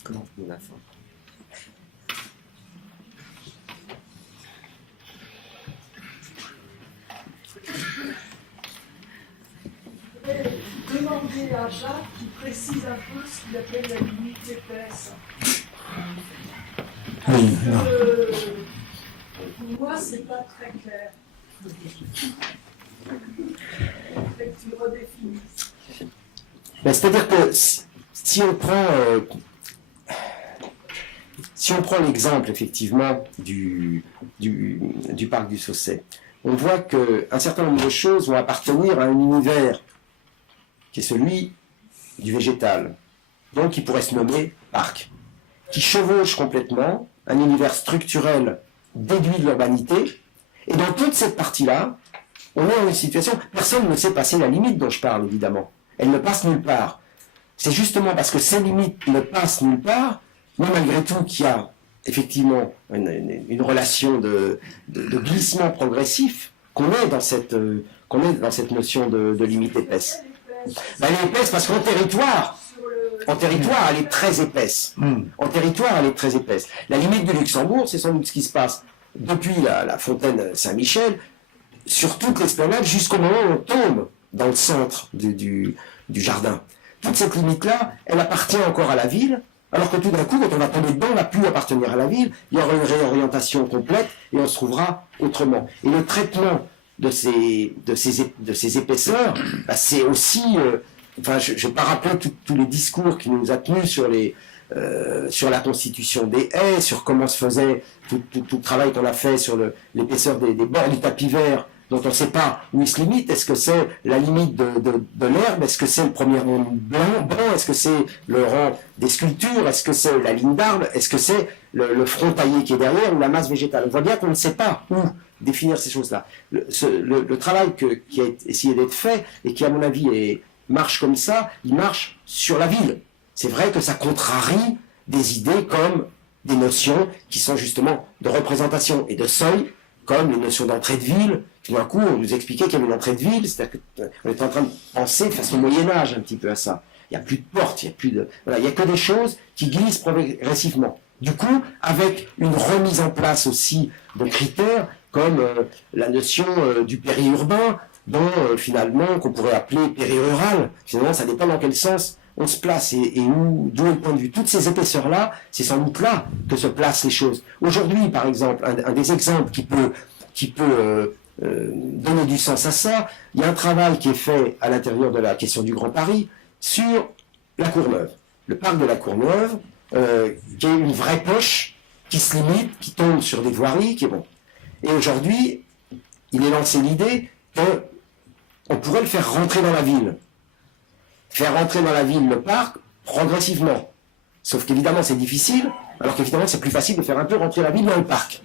Comment on la fin? Demander à Jacques qui précise un peu ce qu'il appelle la limite épaisse. Oui, non. Pour moi, c'est pas très clair. Fait que tu redéfinisses. C'est-à-dire que si on prend Si on prend l'exemple, effectivement, du parc du Saussay, on voit qu'un certain nombre de choses vont appartenir à un univers qui est celui du végétal, donc qui pourrait se nommer parc, qui chevauche complètement un univers structurel déduit de l'urbanité, et dans toute cette partie-là, on est dans une situation, personne ne sait passer la limite dont je parle, évidemment. Elle ne passe nulle part. C'est justement parce que ces limites ne passent nulle part, mais malgré tout qu'il y a effectivement une relation de glissement progressif, qu'on est dans cette notion de limite épaisse. Ben, elle est épaisse parce qu'en territoire, elle est très épaisse. En territoire, elle est très épaisse. La limite du Luxembourg, c'est sans doute ce qui se passe depuis la fontaine Saint-Michel, sur toute l'esplanade, jusqu'au moment où on tombe dans le centre du jardin. Toute cette limite-là, elle appartient encore à la ville, alors que tout d'un coup, quand on va tomber dedans, on va plus appartenir à la ville, il y aura une réorientation complète, et on se trouvera autrement. Et le traitement de ces épaisseurs, bah, c'est aussi... je ne vais pas rappeler tous les discours qui nous a tenus sur la constitution des haies, sur comment se faisait tout le travail qu'on a fait sur l'épaisseur des bords du tapis vert, dont on ne sait pas où il se limite. Est-ce que c'est la limite de l'herbe? Est-ce que c'est le premier rang blanc? Est-ce que c'est le rang des sculptures? Est-ce que c'est la ligne d'arbre? Est-ce que c'est le front taillé qui est derrière ou la masse végétale? On voit bien qu'on ne sait pas où définir ces choses-là. Le travail qui a essayé d'être fait, et qui à mon avis marche comme ça, il marche sur la ville. C'est vrai que ça contrarie des idées comme des notions qui sont justement de représentation et de seuil, comme les notions d'entrée de ville. Tout d'un coup, on nous expliquait qu'il y avait une entrée de ville, c'est-à-dire qu'on était en train de penser de façon Moyen-Âge un petit peu à ça. Il n'y a plus de porte, il n'y a plus de... Voilà, il y a que des choses qui glissent progressivement. Du coup, avec une remise en place aussi de critères comme la notion du périurbain, dont finalement, qu'on pourrait appeler périrural. Finalement, ça dépend dans quel sens on se place et d'où est le point de vue. Toutes ces épaisseurs-là, c'est sans doute là que se placent les choses. Aujourd'hui, par exemple, un des exemples qui peut donner du sens à ça, il y a un travail qui est fait à l'intérieur de la question du Grand Paris sur la Courneuve. Le parc de la Courneuve, qui est une vraie poche qui se limite, qui tombe sur des voiries, qui est bon. Et aujourd'hui, il est lancé l'idée qu'on pourrait le faire rentrer dans la ville. Faire rentrer dans la ville le parc progressivement. Sauf qu'évidemment, c'est difficile, alors qu'évidemment, c'est plus facile de faire un peu rentrer la ville dans le parc.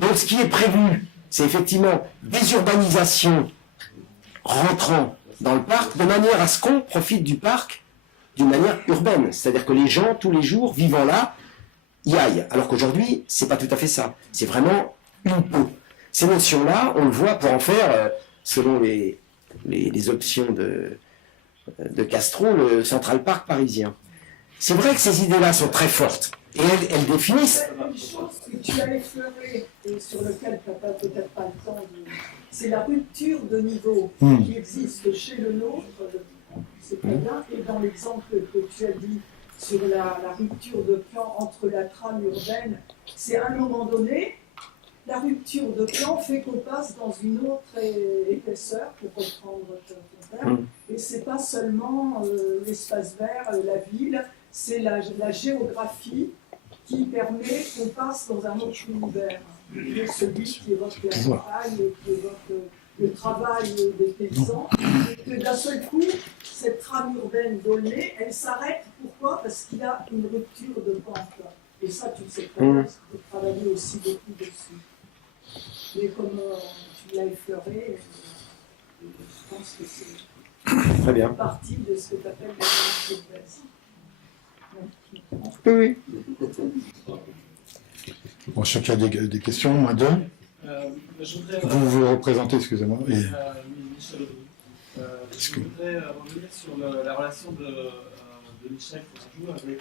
Donc, ce qui est prévu, c'est effectivement des urbanisations rentrant dans le parc, de manière à ce qu'on profite du parc d'une manière urbaine. C'est-à-dire que les gens, tous les jours, vivant là, y aillent. Alors qu'aujourd'hui, c'est pas tout à fait ça. C'est vraiment une peau. Ces notions-là, on le voit pour en faire, selon les options de Castro, le Central Park parisien. C'est vrai que ces idées-là sont très fortes. Et elles définissent... Une chose que tu as effleurée et sur laquelle tu n'as peut-être pas le temps de... C'est la rupture de niveau qui existe chez le nôtre, c'est très bien, et dans l'exemple que tu as dit sur la rupture de plan entre la trame urbaine, c'est à un moment donné, la rupture de plan fait qu'on passe dans une autre épaisseur, pour reprendre ton terme, et c'est pas seulement l'espace vert, la ville, c'est la géographie qui permet qu'on passe dans un autre univers. Celui qui évoque la campagne, qui évoque le travail des paysans, et que d'un seul coup, cette trame urbaine d'Aulnay, elle s'arrête. Pourquoi? Parce qu'il y a une rupture de pente. Et ça, tu le sais très bien, parce que tu travailles aussi beaucoup dessus. Mais comme tu l'as effleuré, je pense que c'est très bien. Partie de ce que tu appelles la Oui. Bon, chacun a des questions, moins deux. Vous vous représentez, excusez-moi. Michel Audry. Je voudrais revenir sur la relation de Michel Courajou avec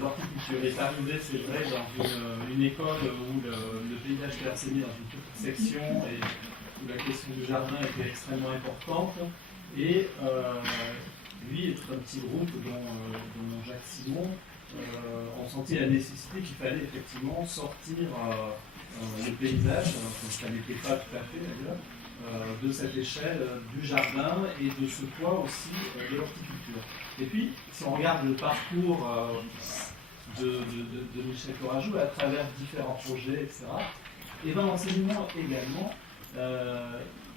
l'horticulture. Il est arrivé, c'est vrai, dans une école où le paysage était enseigné dans une toute section et où la question du jardin était extrêmement importante. Et lui et tout un petit groupe, dont Jacques Simon, ont senti la nécessité qu'il fallait effectivement sortir le paysage, ça n'était pas tout à fait d'ailleurs, de cette échelle du jardin et de ce poids aussi de l'horticulture. Et puis, si on regarde le parcours de Michel Courajou à travers différents projets, etc. Et dans l'enseignement également,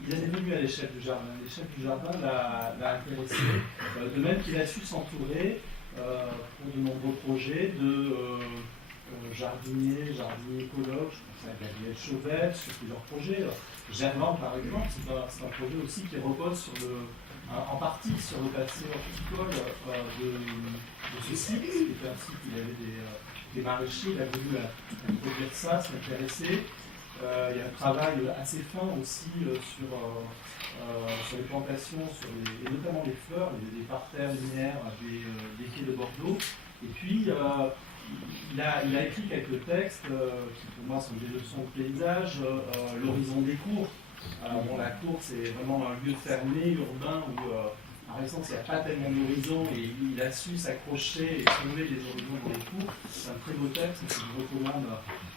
il est venu à l'échelle du jardin. L'échelle du jardin l'a intéressé, de même qu'il a su s'entourer pour de nombreux projets de jardiniers écologues. Je pense à Gabriel Chauvet sur plusieurs projets. Gerland, par exemple, c'est un projet aussi qui repose en partie sur le passé horticole de ce site, qui était un site où il y avait des maraîchers. Il a voulu introduire ça, s'intéresser. Il y a un travail assez fin aussi sur les plantations, et notamment les fleurs, les parterres linéaires des quais de Bordeaux. Et puis, il a écrit quelques textes qui, pour moi, sont des leçons de paysage. L'horizon des cours. La cour, c'est vraiment un lieu fermé, urbain, où, par exemple, il n'y a pas tellement d'horizon et il a su s'accrocher et trouver des horizons dans les cours. C'est un très beau texte que je recommande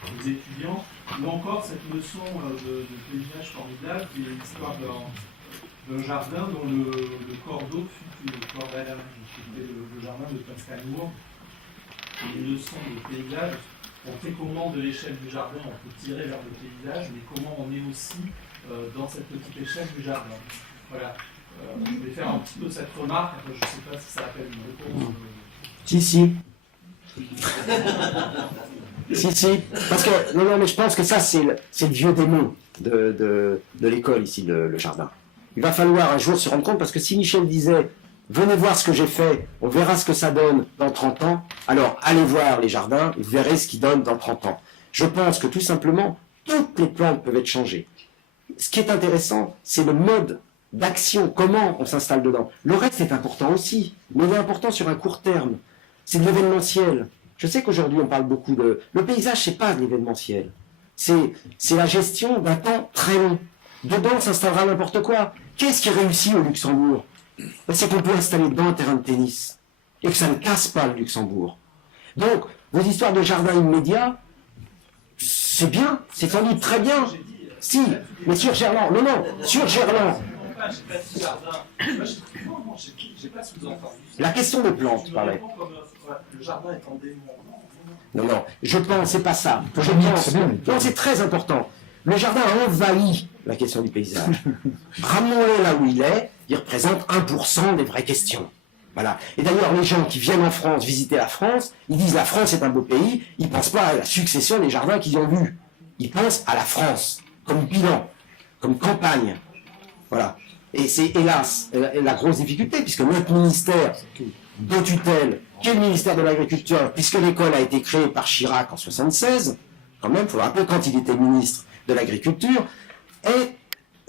aux étudiants. Ou encore cette leçon de paysage formidable qui est l'histoire d'un jardin dont le cordeau fut une cordelle à main. C'était le jardin de Pascal Moore. Et une leçon de paysage. On fait comment de l'échelle du jardin on peut tirer vers le paysage, mais comment on est aussi dans cette petite échelle du jardin. Voilà. Je vais faire un petit peu cette remarque, après, je ne sais pas si ça appelle une réponse. Si. Si. Parce que, non, mais je pense que ça, c'est le vieux démon de l'école, ici, le jardin. Il va falloir un jour se rendre compte, parce que si Michel disait « Venez voir ce que j'ai fait, on verra ce que ça donne dans 30 ans », alors allez voir les jardins, vous verrez ce qu'ils donnent dans 30 ans. Je pense que tout simplement, toutes les plantes peuvent être changées. Ce qui est intéressant, c'est le mode d'action, comment on s'installe dedans. Le reste est important aussi, mais il est important sur un court terme. C'est de l'événementiel. Je sais qu'aujourd'hui on parle beaucoup de... Le paysage, c'est pas de l'événementiel. C'est la gestion d'un temps très long. Dedans s'installera n'importe quoi. Qu'est-ce qui réussit au Luxembourg? C'est qu'on peut installer dedans un terrain de tennis et que ça ne casse pas le Luxembourg. Donc, vos histoires de jardin immédiat, c'est bien, c'est sans doute très bien. Si, mais sur Gerland, non, sur Gerland. La question des plantes, je parlais. Le jardin est en démon. Non, je pense, c'est pas ça. Non, c'est très important. Le jardin a envahi la question du paysage. Ramenons-le là où il est, il représente 1% des vraies questions. Voilà. Et d'ailleurs, les gens qui viennent en France visiter la France, ils disent la France est un beau pays, ils ne pensent pas à la succession des jardins qu'ils ont vus. Ils pensent à la France, comme bilan, comme campagne. Voilà. Et c'est hélas la grosse difficulté, puisque notre ministère de tutelle, qui est le ministère de l'Agriculture, puisque l'école a été créée par Chirac en 1976, quand même, il faut le rappeler, quand il était ministre de l'Agriculture, et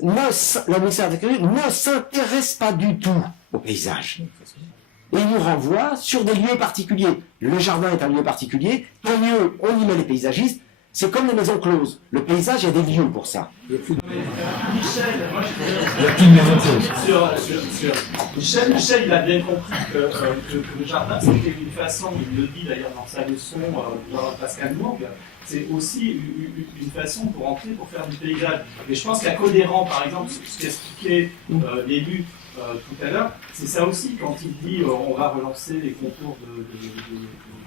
le ministère de l'Agriculture ne s'intéresse pas du tout au paysage. Et il nous renvoie sur des lieux particuliers. Le jardin est un lieu particulier, tant mieux, on y met les paysagistes. C'est comme les maisons closes. Le paysage, il y a des lieux pour ça. Michel, moi Il y a plus de maisons closes. Michel, il a bien compris que le jardin, c'était une façon, il le dit d'ailleurs dans sa leçon, dans Pascal Mourgue, c'est aussi une façon pour entrer, pour faire du paysage. Et je pense qu'à Codéran, par exemple, ce qu'expliquait l'élu tout à l'heure, c'est ça aussi, quand il dit on va relancer les concours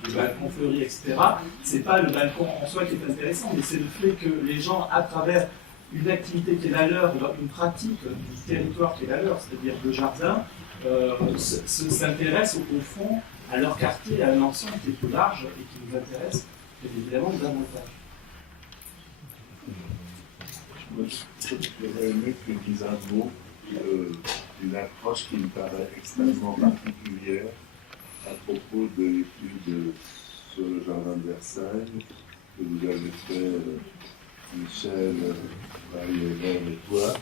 de balcons fleuris, etc. C'est pas le balcon en soi qui est intéressant, mais c'est le fait que les gens, à travers une activité qui est la leur, une pratique du territoire qui est la leur, c'est-à-dire le jardin, s'intéressent au fond à leur quartier, à un ensemble qui est plus large et qui nous intéresse évidemment davantage. J'aurais aimé que tu dises un mot d'une approche qui me paraît extrêmement particulière à propos de l'étude sur le jardin de Versailles que vous avez fait, Michel, Marie-Hélène et toi.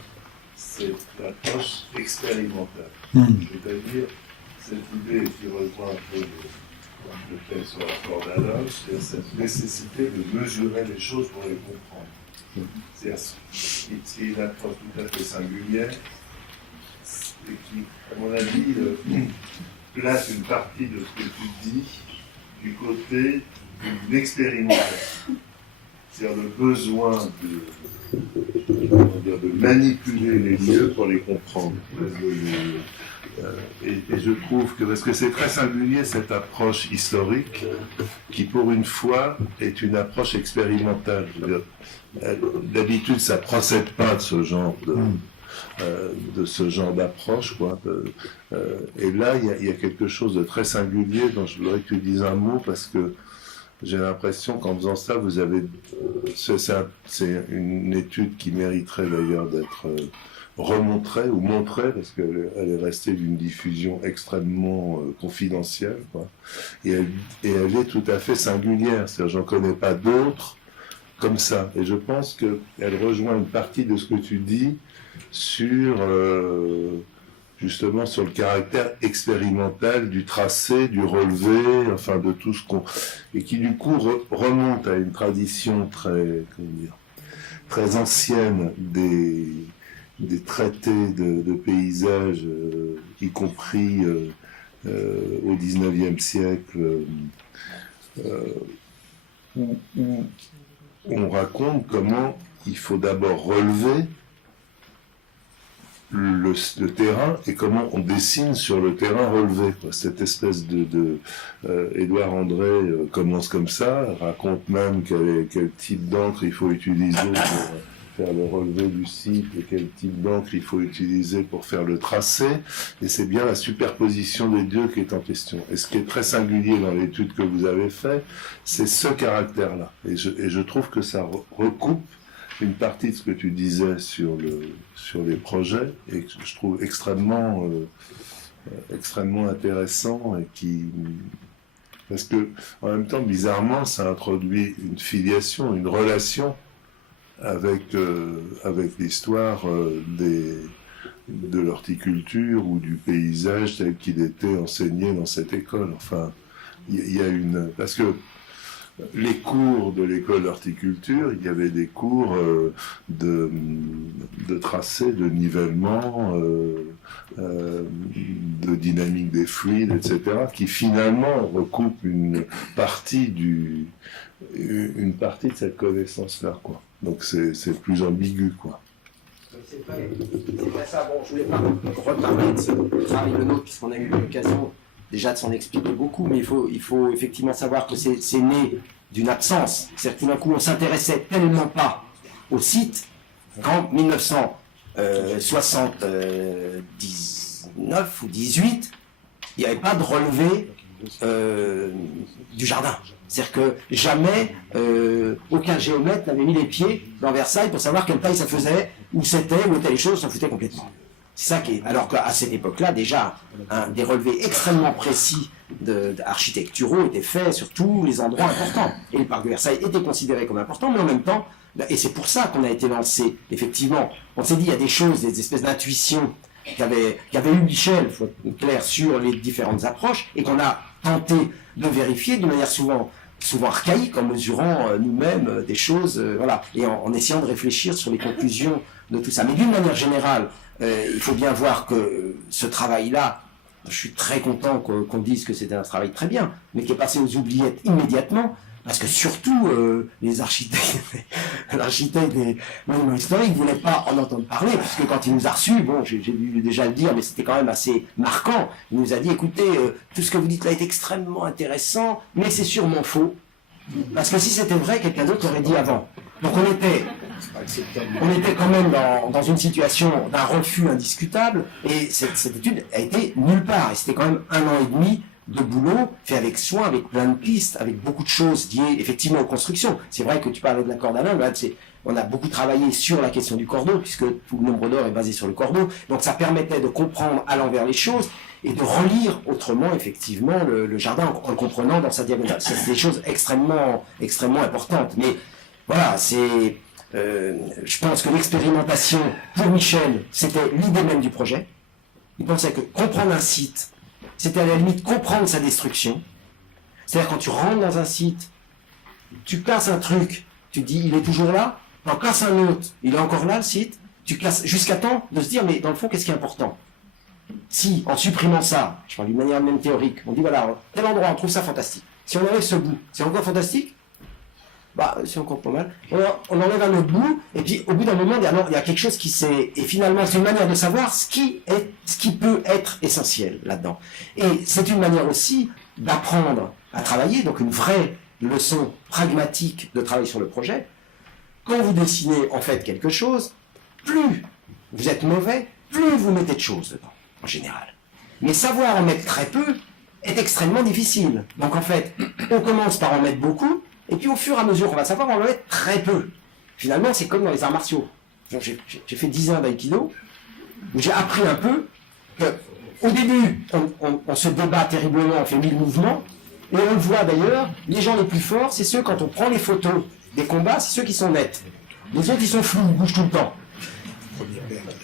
C'est l'approche expérimentale. C'est-à-dire cette idée qui rejoint un peu le texte sur la Cordaloche, c'est cette nécessité de mesurer les choses pour les comprendre. C'est une approche tout à fait singulière et qui, à mon avis, place une partie de ce que tu dis du côté d'une expérimentation. C'est-à-dire le besoin de manipuler les lieux pour les comprendre. et je trouve que, parce que c'est très singulier cette approche historique, qui pour une fois est une approche expérimentale. Je veux dire, d'habitude, ça ne procède pas de ce genre de ce genre d'approche, quoi. Et là, il y a quelque chose de très singulier dont je voudrais que tu dises un mot, parce que j'ai l'impression qu'en faisant ça, vous avez... C'est une étude qui mériterait d'ailleurs d'être remontrée ou montrée, parce qu'elle est restée d'une diffusion extrêmement confidentielle, quoi. Et elle est tout à fait singulière, c'est-à-dire j'en connais pas d'autres comme ça. Et je pense qu'elle rejoint une partie de ce que tu dis sur... justement sur le caractère expérimental du tracé, du relevé, enfin de tout ce qu'on... et qui du coup remonte à une tradition très, très ancienne des traités de paysage, y compris au XIXe siècle, où on raconte comment il faut d'abord relever le terrain et comment on dessine sur le terrain relevé, quoi. Cette espèce Édouard André commence comme ça, raconte même quel type d'encre il faut utiliser pour faire le relevé du site et quel type d'encre il faut utiliser pour faire le tracé, et c'est bien la superposition des deux qui est en question. Et ce qui est très singulier dans l'étude que vous avez faite, c'est ce caractère-là. Et je trouve que ça recoupe une partie de ce que tu disais sur les projets, et que je trouve extrêmement intéressant, et parce que en même temps, bizarrement, ça introduit une filiation, une relation avec l'histoire de l'horticulture ou du paysage tel qu'il était enseigné dans cette école. Enfin, il y a parce que les cours de l'école d'horticulture, il y avait des cours de tracé, de nivellement, de dynamique des fluides, etc., qui finalement recoupent une partie de cette connaissance-là, quoi. Donc c'est plus ambigu, quoi. C'est pas ça. Bon, je voulais pas reparler de ce travail le nôtre, puisqu'on a eu l'occasion déjà de s'en expliquer beaucoup, mais il faut effectivement savoir que c'est né d'une absence. C'est-à-dire que tout d'un coup, on s'intéressait tellement pas au site qu'en 1979 ou 18, il n'y avait pas de relevé du jardin. C'est-à-dire que jamais aucun géomètre n'avait mis les pieds dans Versailles pour savoir quelle taille ça faisait, où c'était, où étaient les choses, s'en foutait complètement. C'est ça qui est... Alors qu'à cette époque-là, déjà, des relevés extrêmement précis architecturaux étaient faits sur tous les endroits importants. Et le parc de Versailles était considéré comme important, mais en même temps, et c'est pour ça qu'on a été lancé, effectivement. On s'est dit, il y a des choses, des espèces d'intuitions qu'avait eu Michel, il faut être clair, sur les différentes approches, et qu'on a tenté de vérifier d'une manière souvent archaïque, en mesurant nous-mêmes des choses, voilà, et en essayant de réfléchir sur les conclusions de tout ça. Mais d'une manière générale, il faut bien voir que ce travail-là, je suis très content qu'on dise que c'était un travail très bien, mais qui est passé aux oubliettes immédiatement, parce que surtout les architectes des monuments historiques ne voulaient pas en entendre parler, puisque quand il nous a reçus, bon, j'ai dû déjà le dire, mais c'était quand même assez marquant, il nous a dit, écoutez, tout ce que vous dites là est extrêmement intéressant, mais c'est sûrement faux, parce que si c'était vrai, quelqu'un d'autre l'aurait dit avant. Donc on était quand même dans une situation d'un refus indiscutable, et cette étude a été nulle part, et c'était quand même 1 an et demi de boulot, fait avec soin, avec plein de pistes, avec beaucoup de choses liées effectivement aux constructions. C'est vrai que tu parlais de la corde à linge, là, on a beaucoup travaillé sur la question du cordeau, puisque tout le nombre d'or est basé sur le cordeau, donc ça permettait de comprendre à l'envers les choses, et de relire autrement, effectivement, le jardin, en le comprenant dans sa diagonale. C'est des choses extrêmement, extrêmement importantes, mais voilà, je pense que l'expérimentation, pour Michel, c'était l'idée même du projet. Il pensait que comprendre un site, c'était à la limite comprendre sa destruction. C'est-à-dire quand tu rentres dans un site, tu casses un truc, tu te dis il est toujours là, t'en casses un autre, il est encore là le site, tu casses jusqu'à temps de se dire mais dans le fond qu'est-ce qui est important? Si en supprimant ça, je parle d'une manière même théorique, on dit voilà, tel endroit on trouve ça fantastique. Si on enlève ce bout, c'est encore fantastique? bah, c'est encore pas mal. On enlève un autre bout, et puis au bout d'un moment, il y a quelque chose qui s'est... Et finalement, c'est une manière de savoir ce qui peut être essentiel là-dedans. Et c'est une manière aussi d'apprendre à travailler, donc une vraie leçon pragmatique de travail sur le projet. Quand vous dessinez en fait quelque chose, plus vous êtes mauvais, plus vous mettez de choses dedans, en général. Mais savoir en mettre très peu est extrêmement difficile. Donc en fait, on commence par en mettre beaucoup, et puis au fur et à mesure qu'on va savoir, on va en mettre très peu. Finalement, c'est comme dans les arts martiaux. J'ai fait 10 ans d'aïkido, où j'ai appris un peu qu'au début, on se débat terriblement, on fait 1000 mouvements, et on le voit d'ailleurs, les gens les plus forts, c'est ceux, quand on prend les photos des combats, c'est ceux qui sont nets. Les autres, ils sont flous, ils bougent tout le temps.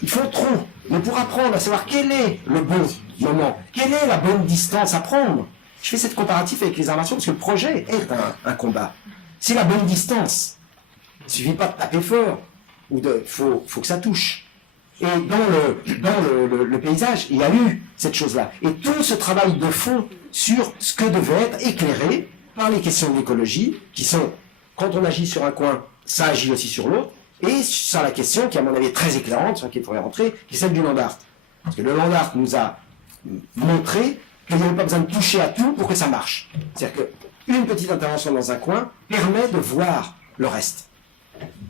Ils font trop. Mais pour apprendre à savoir quel est le bon moment, quelle est la bonne distance à prendre, je fais cette comparative avec les arts martiaux parce que le projet est un combat. C'est la bonne distance. Il ne suffit pas de taper fort. Faut que ça touche. Et dans le paysage, il y a eu cette chose-là. Et tout ce travail de fond sur ce que devait être éclairé par les questions de l'écologie, qui sont, quand on agit sur un coin, ça agit aussi sur l'autre, et sur la question qui, à mon avis, est très éclairante, sur laquelle il faudrait rentrer, qui est celle du land art. Parce que le land art nous a montré qu'il n'y avait pas besoin de toucher à tout pour que ça marche. C'est-à-dire qu'une petite intervention dans un coin permet de voir le reste.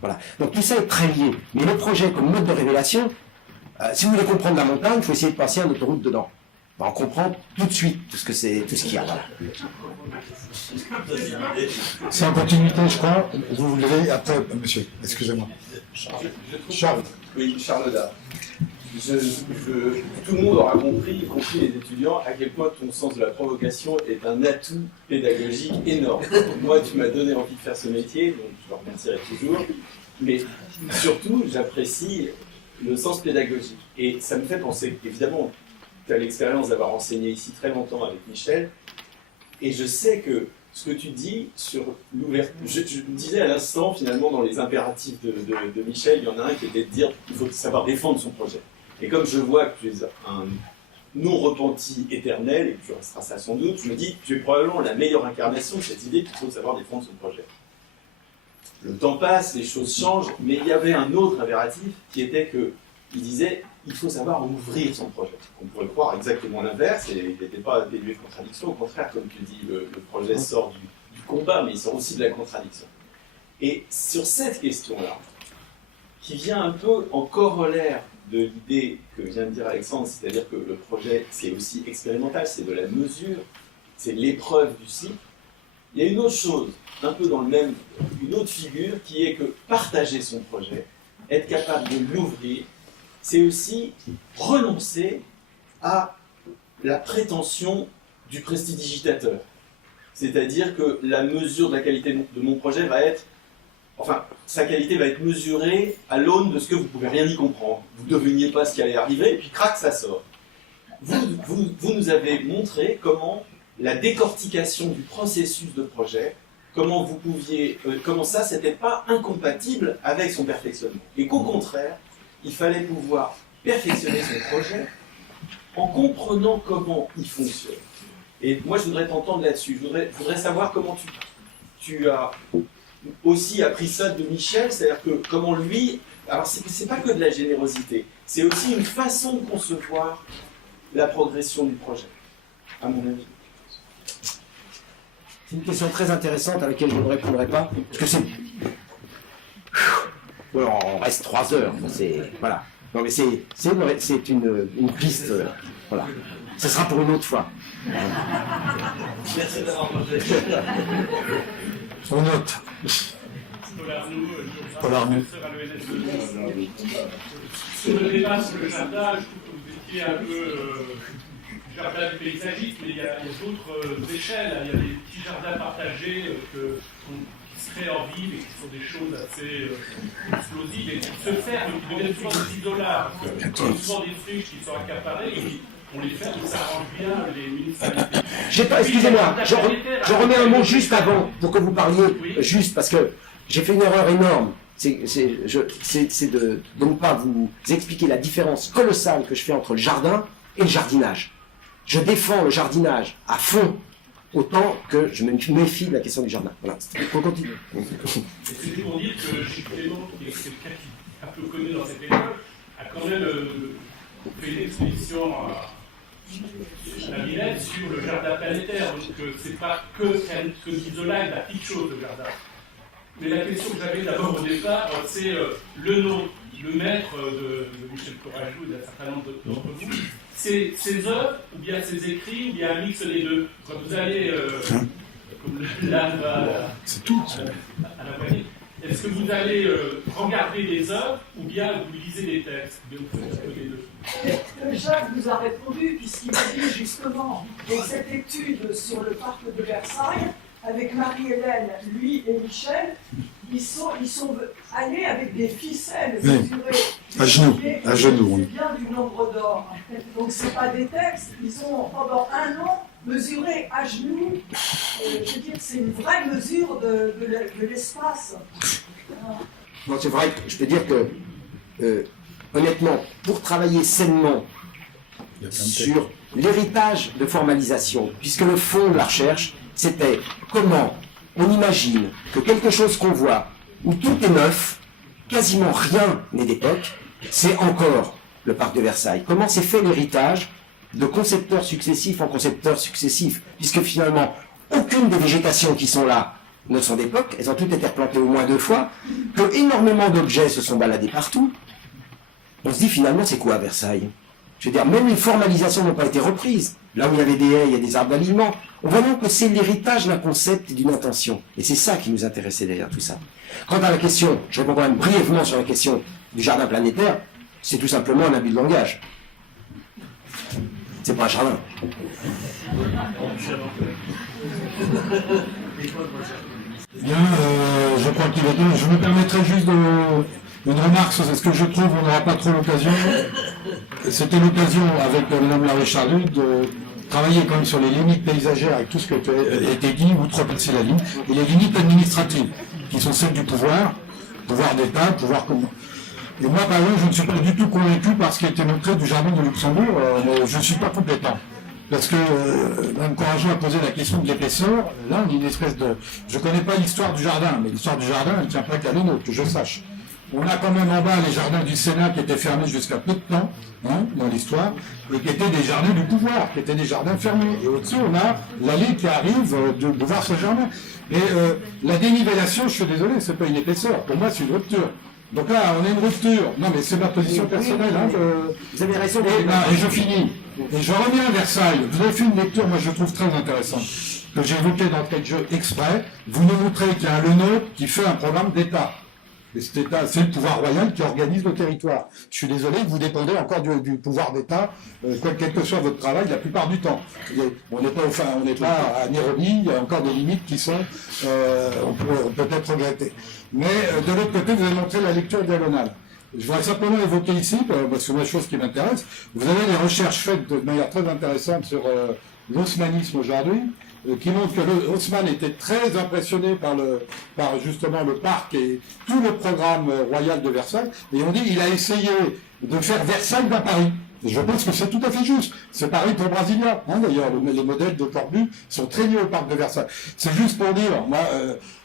Voilà. Donc tout ça est très lié. Mais le projet comme mode de révélation, si vous voulez comprendre la montagne, il faut essayer de passer une autoroute dedans. On comprend tout de suite tout ce qu'il y a. Voilà. C'est en continuité, je crois. Vous voulez après, monsieur, excusez-moi. Charles. Oui, Charles Dard. Tout le monde aura compris, y compris les étudiants, à quel point ton sens de la provocation est un atout pédagogique énorme. Moi, tu m'as donné envie de faire ce métier, donc je le remercierai toujours. Mais surtout, j'apprécie le sens pédagogique. Et ça me fait penser, évidemment, tu as l'expérience d'avoir enseigné ici très longtemps avec Michel, et je sais que ce que tu dis sur l'ouverture, je me disais à l'instant, finalement, dans les impératifs de Michel, il y en a un qui était de dire qu'il faut savoir défendre son projet. Et comme je vois que tu es un non-repenti éternel, et tu resteras ça sans doute, je me dis que tu es probablement la meilleure incarnation de cette idée qu'il faut savoir défendre son projet. Le temps passe, les choses changent, mais il y avait un autre impératif qui était que il disait il faut savoir ouvrir son projet. On pourrait croire exactement l'inverse, et il n'était pas dénué de contradiction, au contraire, comme tu dis, le projet sort du combat, mais il sort aussi de la contradiction. Et sur cette question-là, qui vient un peu en corollaire de l'idée que vient de dire Alexandre, c'est-à-dire que le projet, c'est aussi expérimental, c'est de la mesure, c'est l'épreuve du cycle. Il y a une autre chose, un peu dans le même, une autre figure, qui est que partager son projet, être capable de l'ouvrir, c'est aussi renoncer à la prétention du prestidigitateur. C'est-à-dire que la mesure de la qualité de mon projet va être, enfin, sa qualité va être mesurée à l'aune de ce que vous ne pouvez rien y comprendre. Vous ne deviniez pas ce qui allait arriver, et puis crac, ça sort. Vous nous avez montré comment la décortication du processus de projet, comment vous pouviez, comment ça, c'était pas incompatible avec son perfectionnement. Et qu'au contraire, il fallait pouvoir perfectionner son projet en comprenant comment il fonctionne. Et moi, je voudrais t'entendre là-dessus. Je voudrais savoir comment tu as aussi appris ça de Michel, c'est-à-dire que comment lui... Alors, c'est pas que de la générosité, c'est aussi une façon de concevoir la progression du projet, à mon avis. C'est une question très intéressante à laquelle je ne répondrai pas, parce que c'est... Alors, on reste 3 heures, voilà. Non mais c'est une piste, voilà. Ce sera pour une autre fois. Merci d'avoir posé. On note. Paul Arnoux. Sur le débat sur le jardin, je trouve que vous étiez un peu jardin du paysagisme, mais il y a d'autres échelles. Il y a des petits jardins partagés qui se créent en ville et qui sont des choses assez explosives et qui se ferment, qui deviennent souvent des idolâtres. Il y a souvent des trucs qui sont accaparés et puis on les ferme, ça arrange bien les municipalités. Excusez-moi, je remets un mot juste avant pour que vous parliez, juste parce que j'ai fait une erreur énorme. C'est de ne pas vous expliquer la différence colossale que je fais entre le jardin et le jardinage. Je défends le jardinage à fond, autant que je me méfie de la question du jardin. Voilà, on continue. Et c'était pour dire que Gilles Clément, qui est quelqu'un qui est un peu connu dans cette école, a quand même fait une exposition à Villette sur le jardin planétaire. Donc c'est pas que d'isolage, la petite chose, le jardin. Mais la question que j'avais d'abord au départ, c'est le nom, le maître de Michel Corajou et d'un certain nombre d'entre vous. C'est ses œuvres, ou bien ses écrits, ou bien un mix des deux. Quand vous allez, comme l'âme va à la poignée, est-ce que vous allez regarder des œuvres, ou bien vous lisez des textes, ou bien vous faites un peu les deux? Jacques vous a répondu, puisqu'il a dit justement, dans cette étude sur le parc de Versailles, avec Marie-Hélène, lui et Michel, ils sont allés avec des ficelles mesurées à genoux. C'est bien du nombre d'or. Donc c'est pas des textes, ils ont pendant un an mesuré à genoux. Je veux dire, c'est une vraie mesure de l'espace. Non, c'est vrai que je peux dire que, honnêtement, pour travailler sainement sur l'héritage de formalisation, puisque le fond de la recherche, c'était comment on imagine que quelque chose qu'on voit, où tout est neuf, quasiment rien n'est d'époque, c'est encore le parc de Versailles. Comment s'est fait l'héritage de concepteurs successifs en concepteurs successifs, puisque finalement, aucune des végétations qui sont là ne sont d'époque, elles ont toutes été replantées au moins 2 fois, que énormément d'objets se sont baladés partout. On se dit finalement, c'est quoi Versailles? Je veux dire, même les formalisations n'ont pas été reprises. Là où il y avait des haies, il y a des arbres d'alignement. On voit donc que c'est l'héritage d'un concept et d'une intention. Et c'est ça qui nous intéressait derrière tout ça. Quant à la question, je réponds quand même brièvement sur la question du jardin planétaire, c'est tout simplement un abus de langage. C'est pas un jardin. Bien, je crois qu'il va bien. Je me permettrai juste une remarque sur ce que je trouve, on n'aura pas trop l'occasion. C'était l'occasion avec Mme la Richardot de travailler quand même sur les limites paysagères avec tout ce qui a été dit, outrepasser la ligne, et les limites administratives, qui sont celles du pouvoir d'État, pouvoir commun. Et moi, par exemple, je ne suis pas du tout convaincu par ce qui a été montré du jardin de Luxembourg, mais je ne suis pas compétent. Parce que Mme Corajou a posé la question de l'épaisseur. Là, on dit une espèce de... Je ne connais pas l'histoire du jardin, mais l'histoire du jardin, elle ne tient pas qu'à l'eau, que je sache. On a quand même en bas les jardins du Sénat qui étaient fermés jusqu'à peu de temps, dans l'histoire, et qui étaient des jardins du pouvoir, qui étaient des jardins fermés. Et au-dessus, on a l'allée qui arrive de voir ce jardin. Et la dénivellation, je suis désolé, c'est pas une épaisseur. Pour moi, c'est une rupture. Donc là, on a une rupture. Non, mais c'est ma position personnelle. Vous avez raison. Et je finis. Et je reviens à Versailles. Vous avez fait une lecture, moi je trouve très intéressante, que j'ai évoquée dans le jeu exprès. Vous nous montrez qu'il y a un Le Nôtre qui fait un programme d'État. Et cet État, c'est le pouvoir royal qui organise le territoire. Je suis désolé, vous dépendez encore du pouvoir d'État, quel que soit votre travail, la plupart du temps. On n'est pas à Nairobi, il y a encore des limites qui sont, on peut peut-être regretter. Mais de l'autre côté, vous avez montré la lecture diagonale. Je voudrais simplement évoquer ici, parce que c'est une chose qui m'intéresse, vous avez des recherches faites de manière très intéressante sur l'haussmannisme aujourd'hui, qui montre que Haussmann était très impressionné par justement le parc et tout le programme royal de Versailles. Et on dit qu'il a essayé de faire Versailles dans Paris. Et je pense que c'est tout à fait juste. C'est pareil pour Brasilia. D'ailleurs, les modèles de Corbu sont très liés au parc de Versailles. C'est juste pour dire, moi,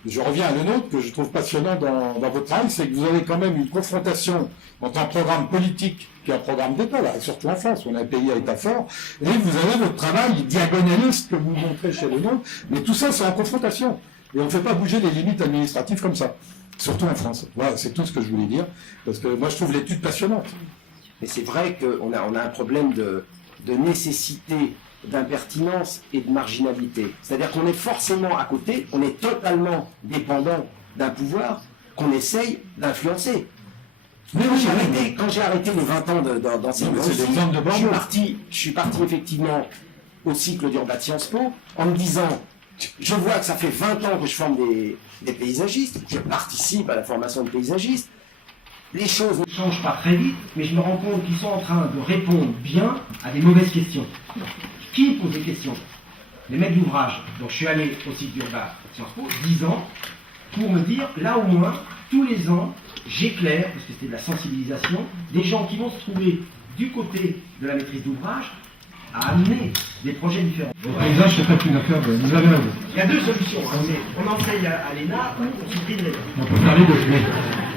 je reviens à Le Nôtre, que je trouve passionnant dans votre travail, c'est que vous avez quand même une confrontation entre un programme politique qui est un programme d'État, là, surtout en France, on a un pays à État fort, et vous avez votre travail diagonaliste que vous montrez chez Le Nôtre, mais tout ça, c'est en confrontation. Et on ne fait pas bouger les limites administratives comme ça, surtout en France. Voilà, c'est tout ce que je voulais dire, parce que moi, je trouve l'étude passionnante. Mais c'est vrai qu'on a un problème de nécessité, d'impertinence et de marginalité. C'est-à-dire qu'on est forcément à côté, on est totalement dépendant d'un pouvoir qu'on essaye d'influencer. Mais quand j'ai arrêté les 20 ans d'enseignement, je suis parti effectivement au cycle d'Urbat Sciences Po en me disant, je vois que ça fait 20 ans que je forme des paysagistes, je participe à la formation de paysagistes. Les choses ne changent pas très vite, mais je me rends compte qu'ils sont en train de répondre bien à des mauvaises questions. Qui pose des questions? Les maîtres d'ouvrage. Donc je suis allé au cycle d'Urbat Sciences Po 10 ans pour me dire, là au moins, tous les ans, j'éclaire, parce que c'était de la sensibilisation, des gens qui vont se trouver du côté de la maîtrise d'ouvrage à amener des projets différents. Par exemple, je ne serais plus d'accord, vous avez raison. Il y a deux solutions. Hein. On enseigne à l'ENA ou on supprime l'ENA. On peut parler de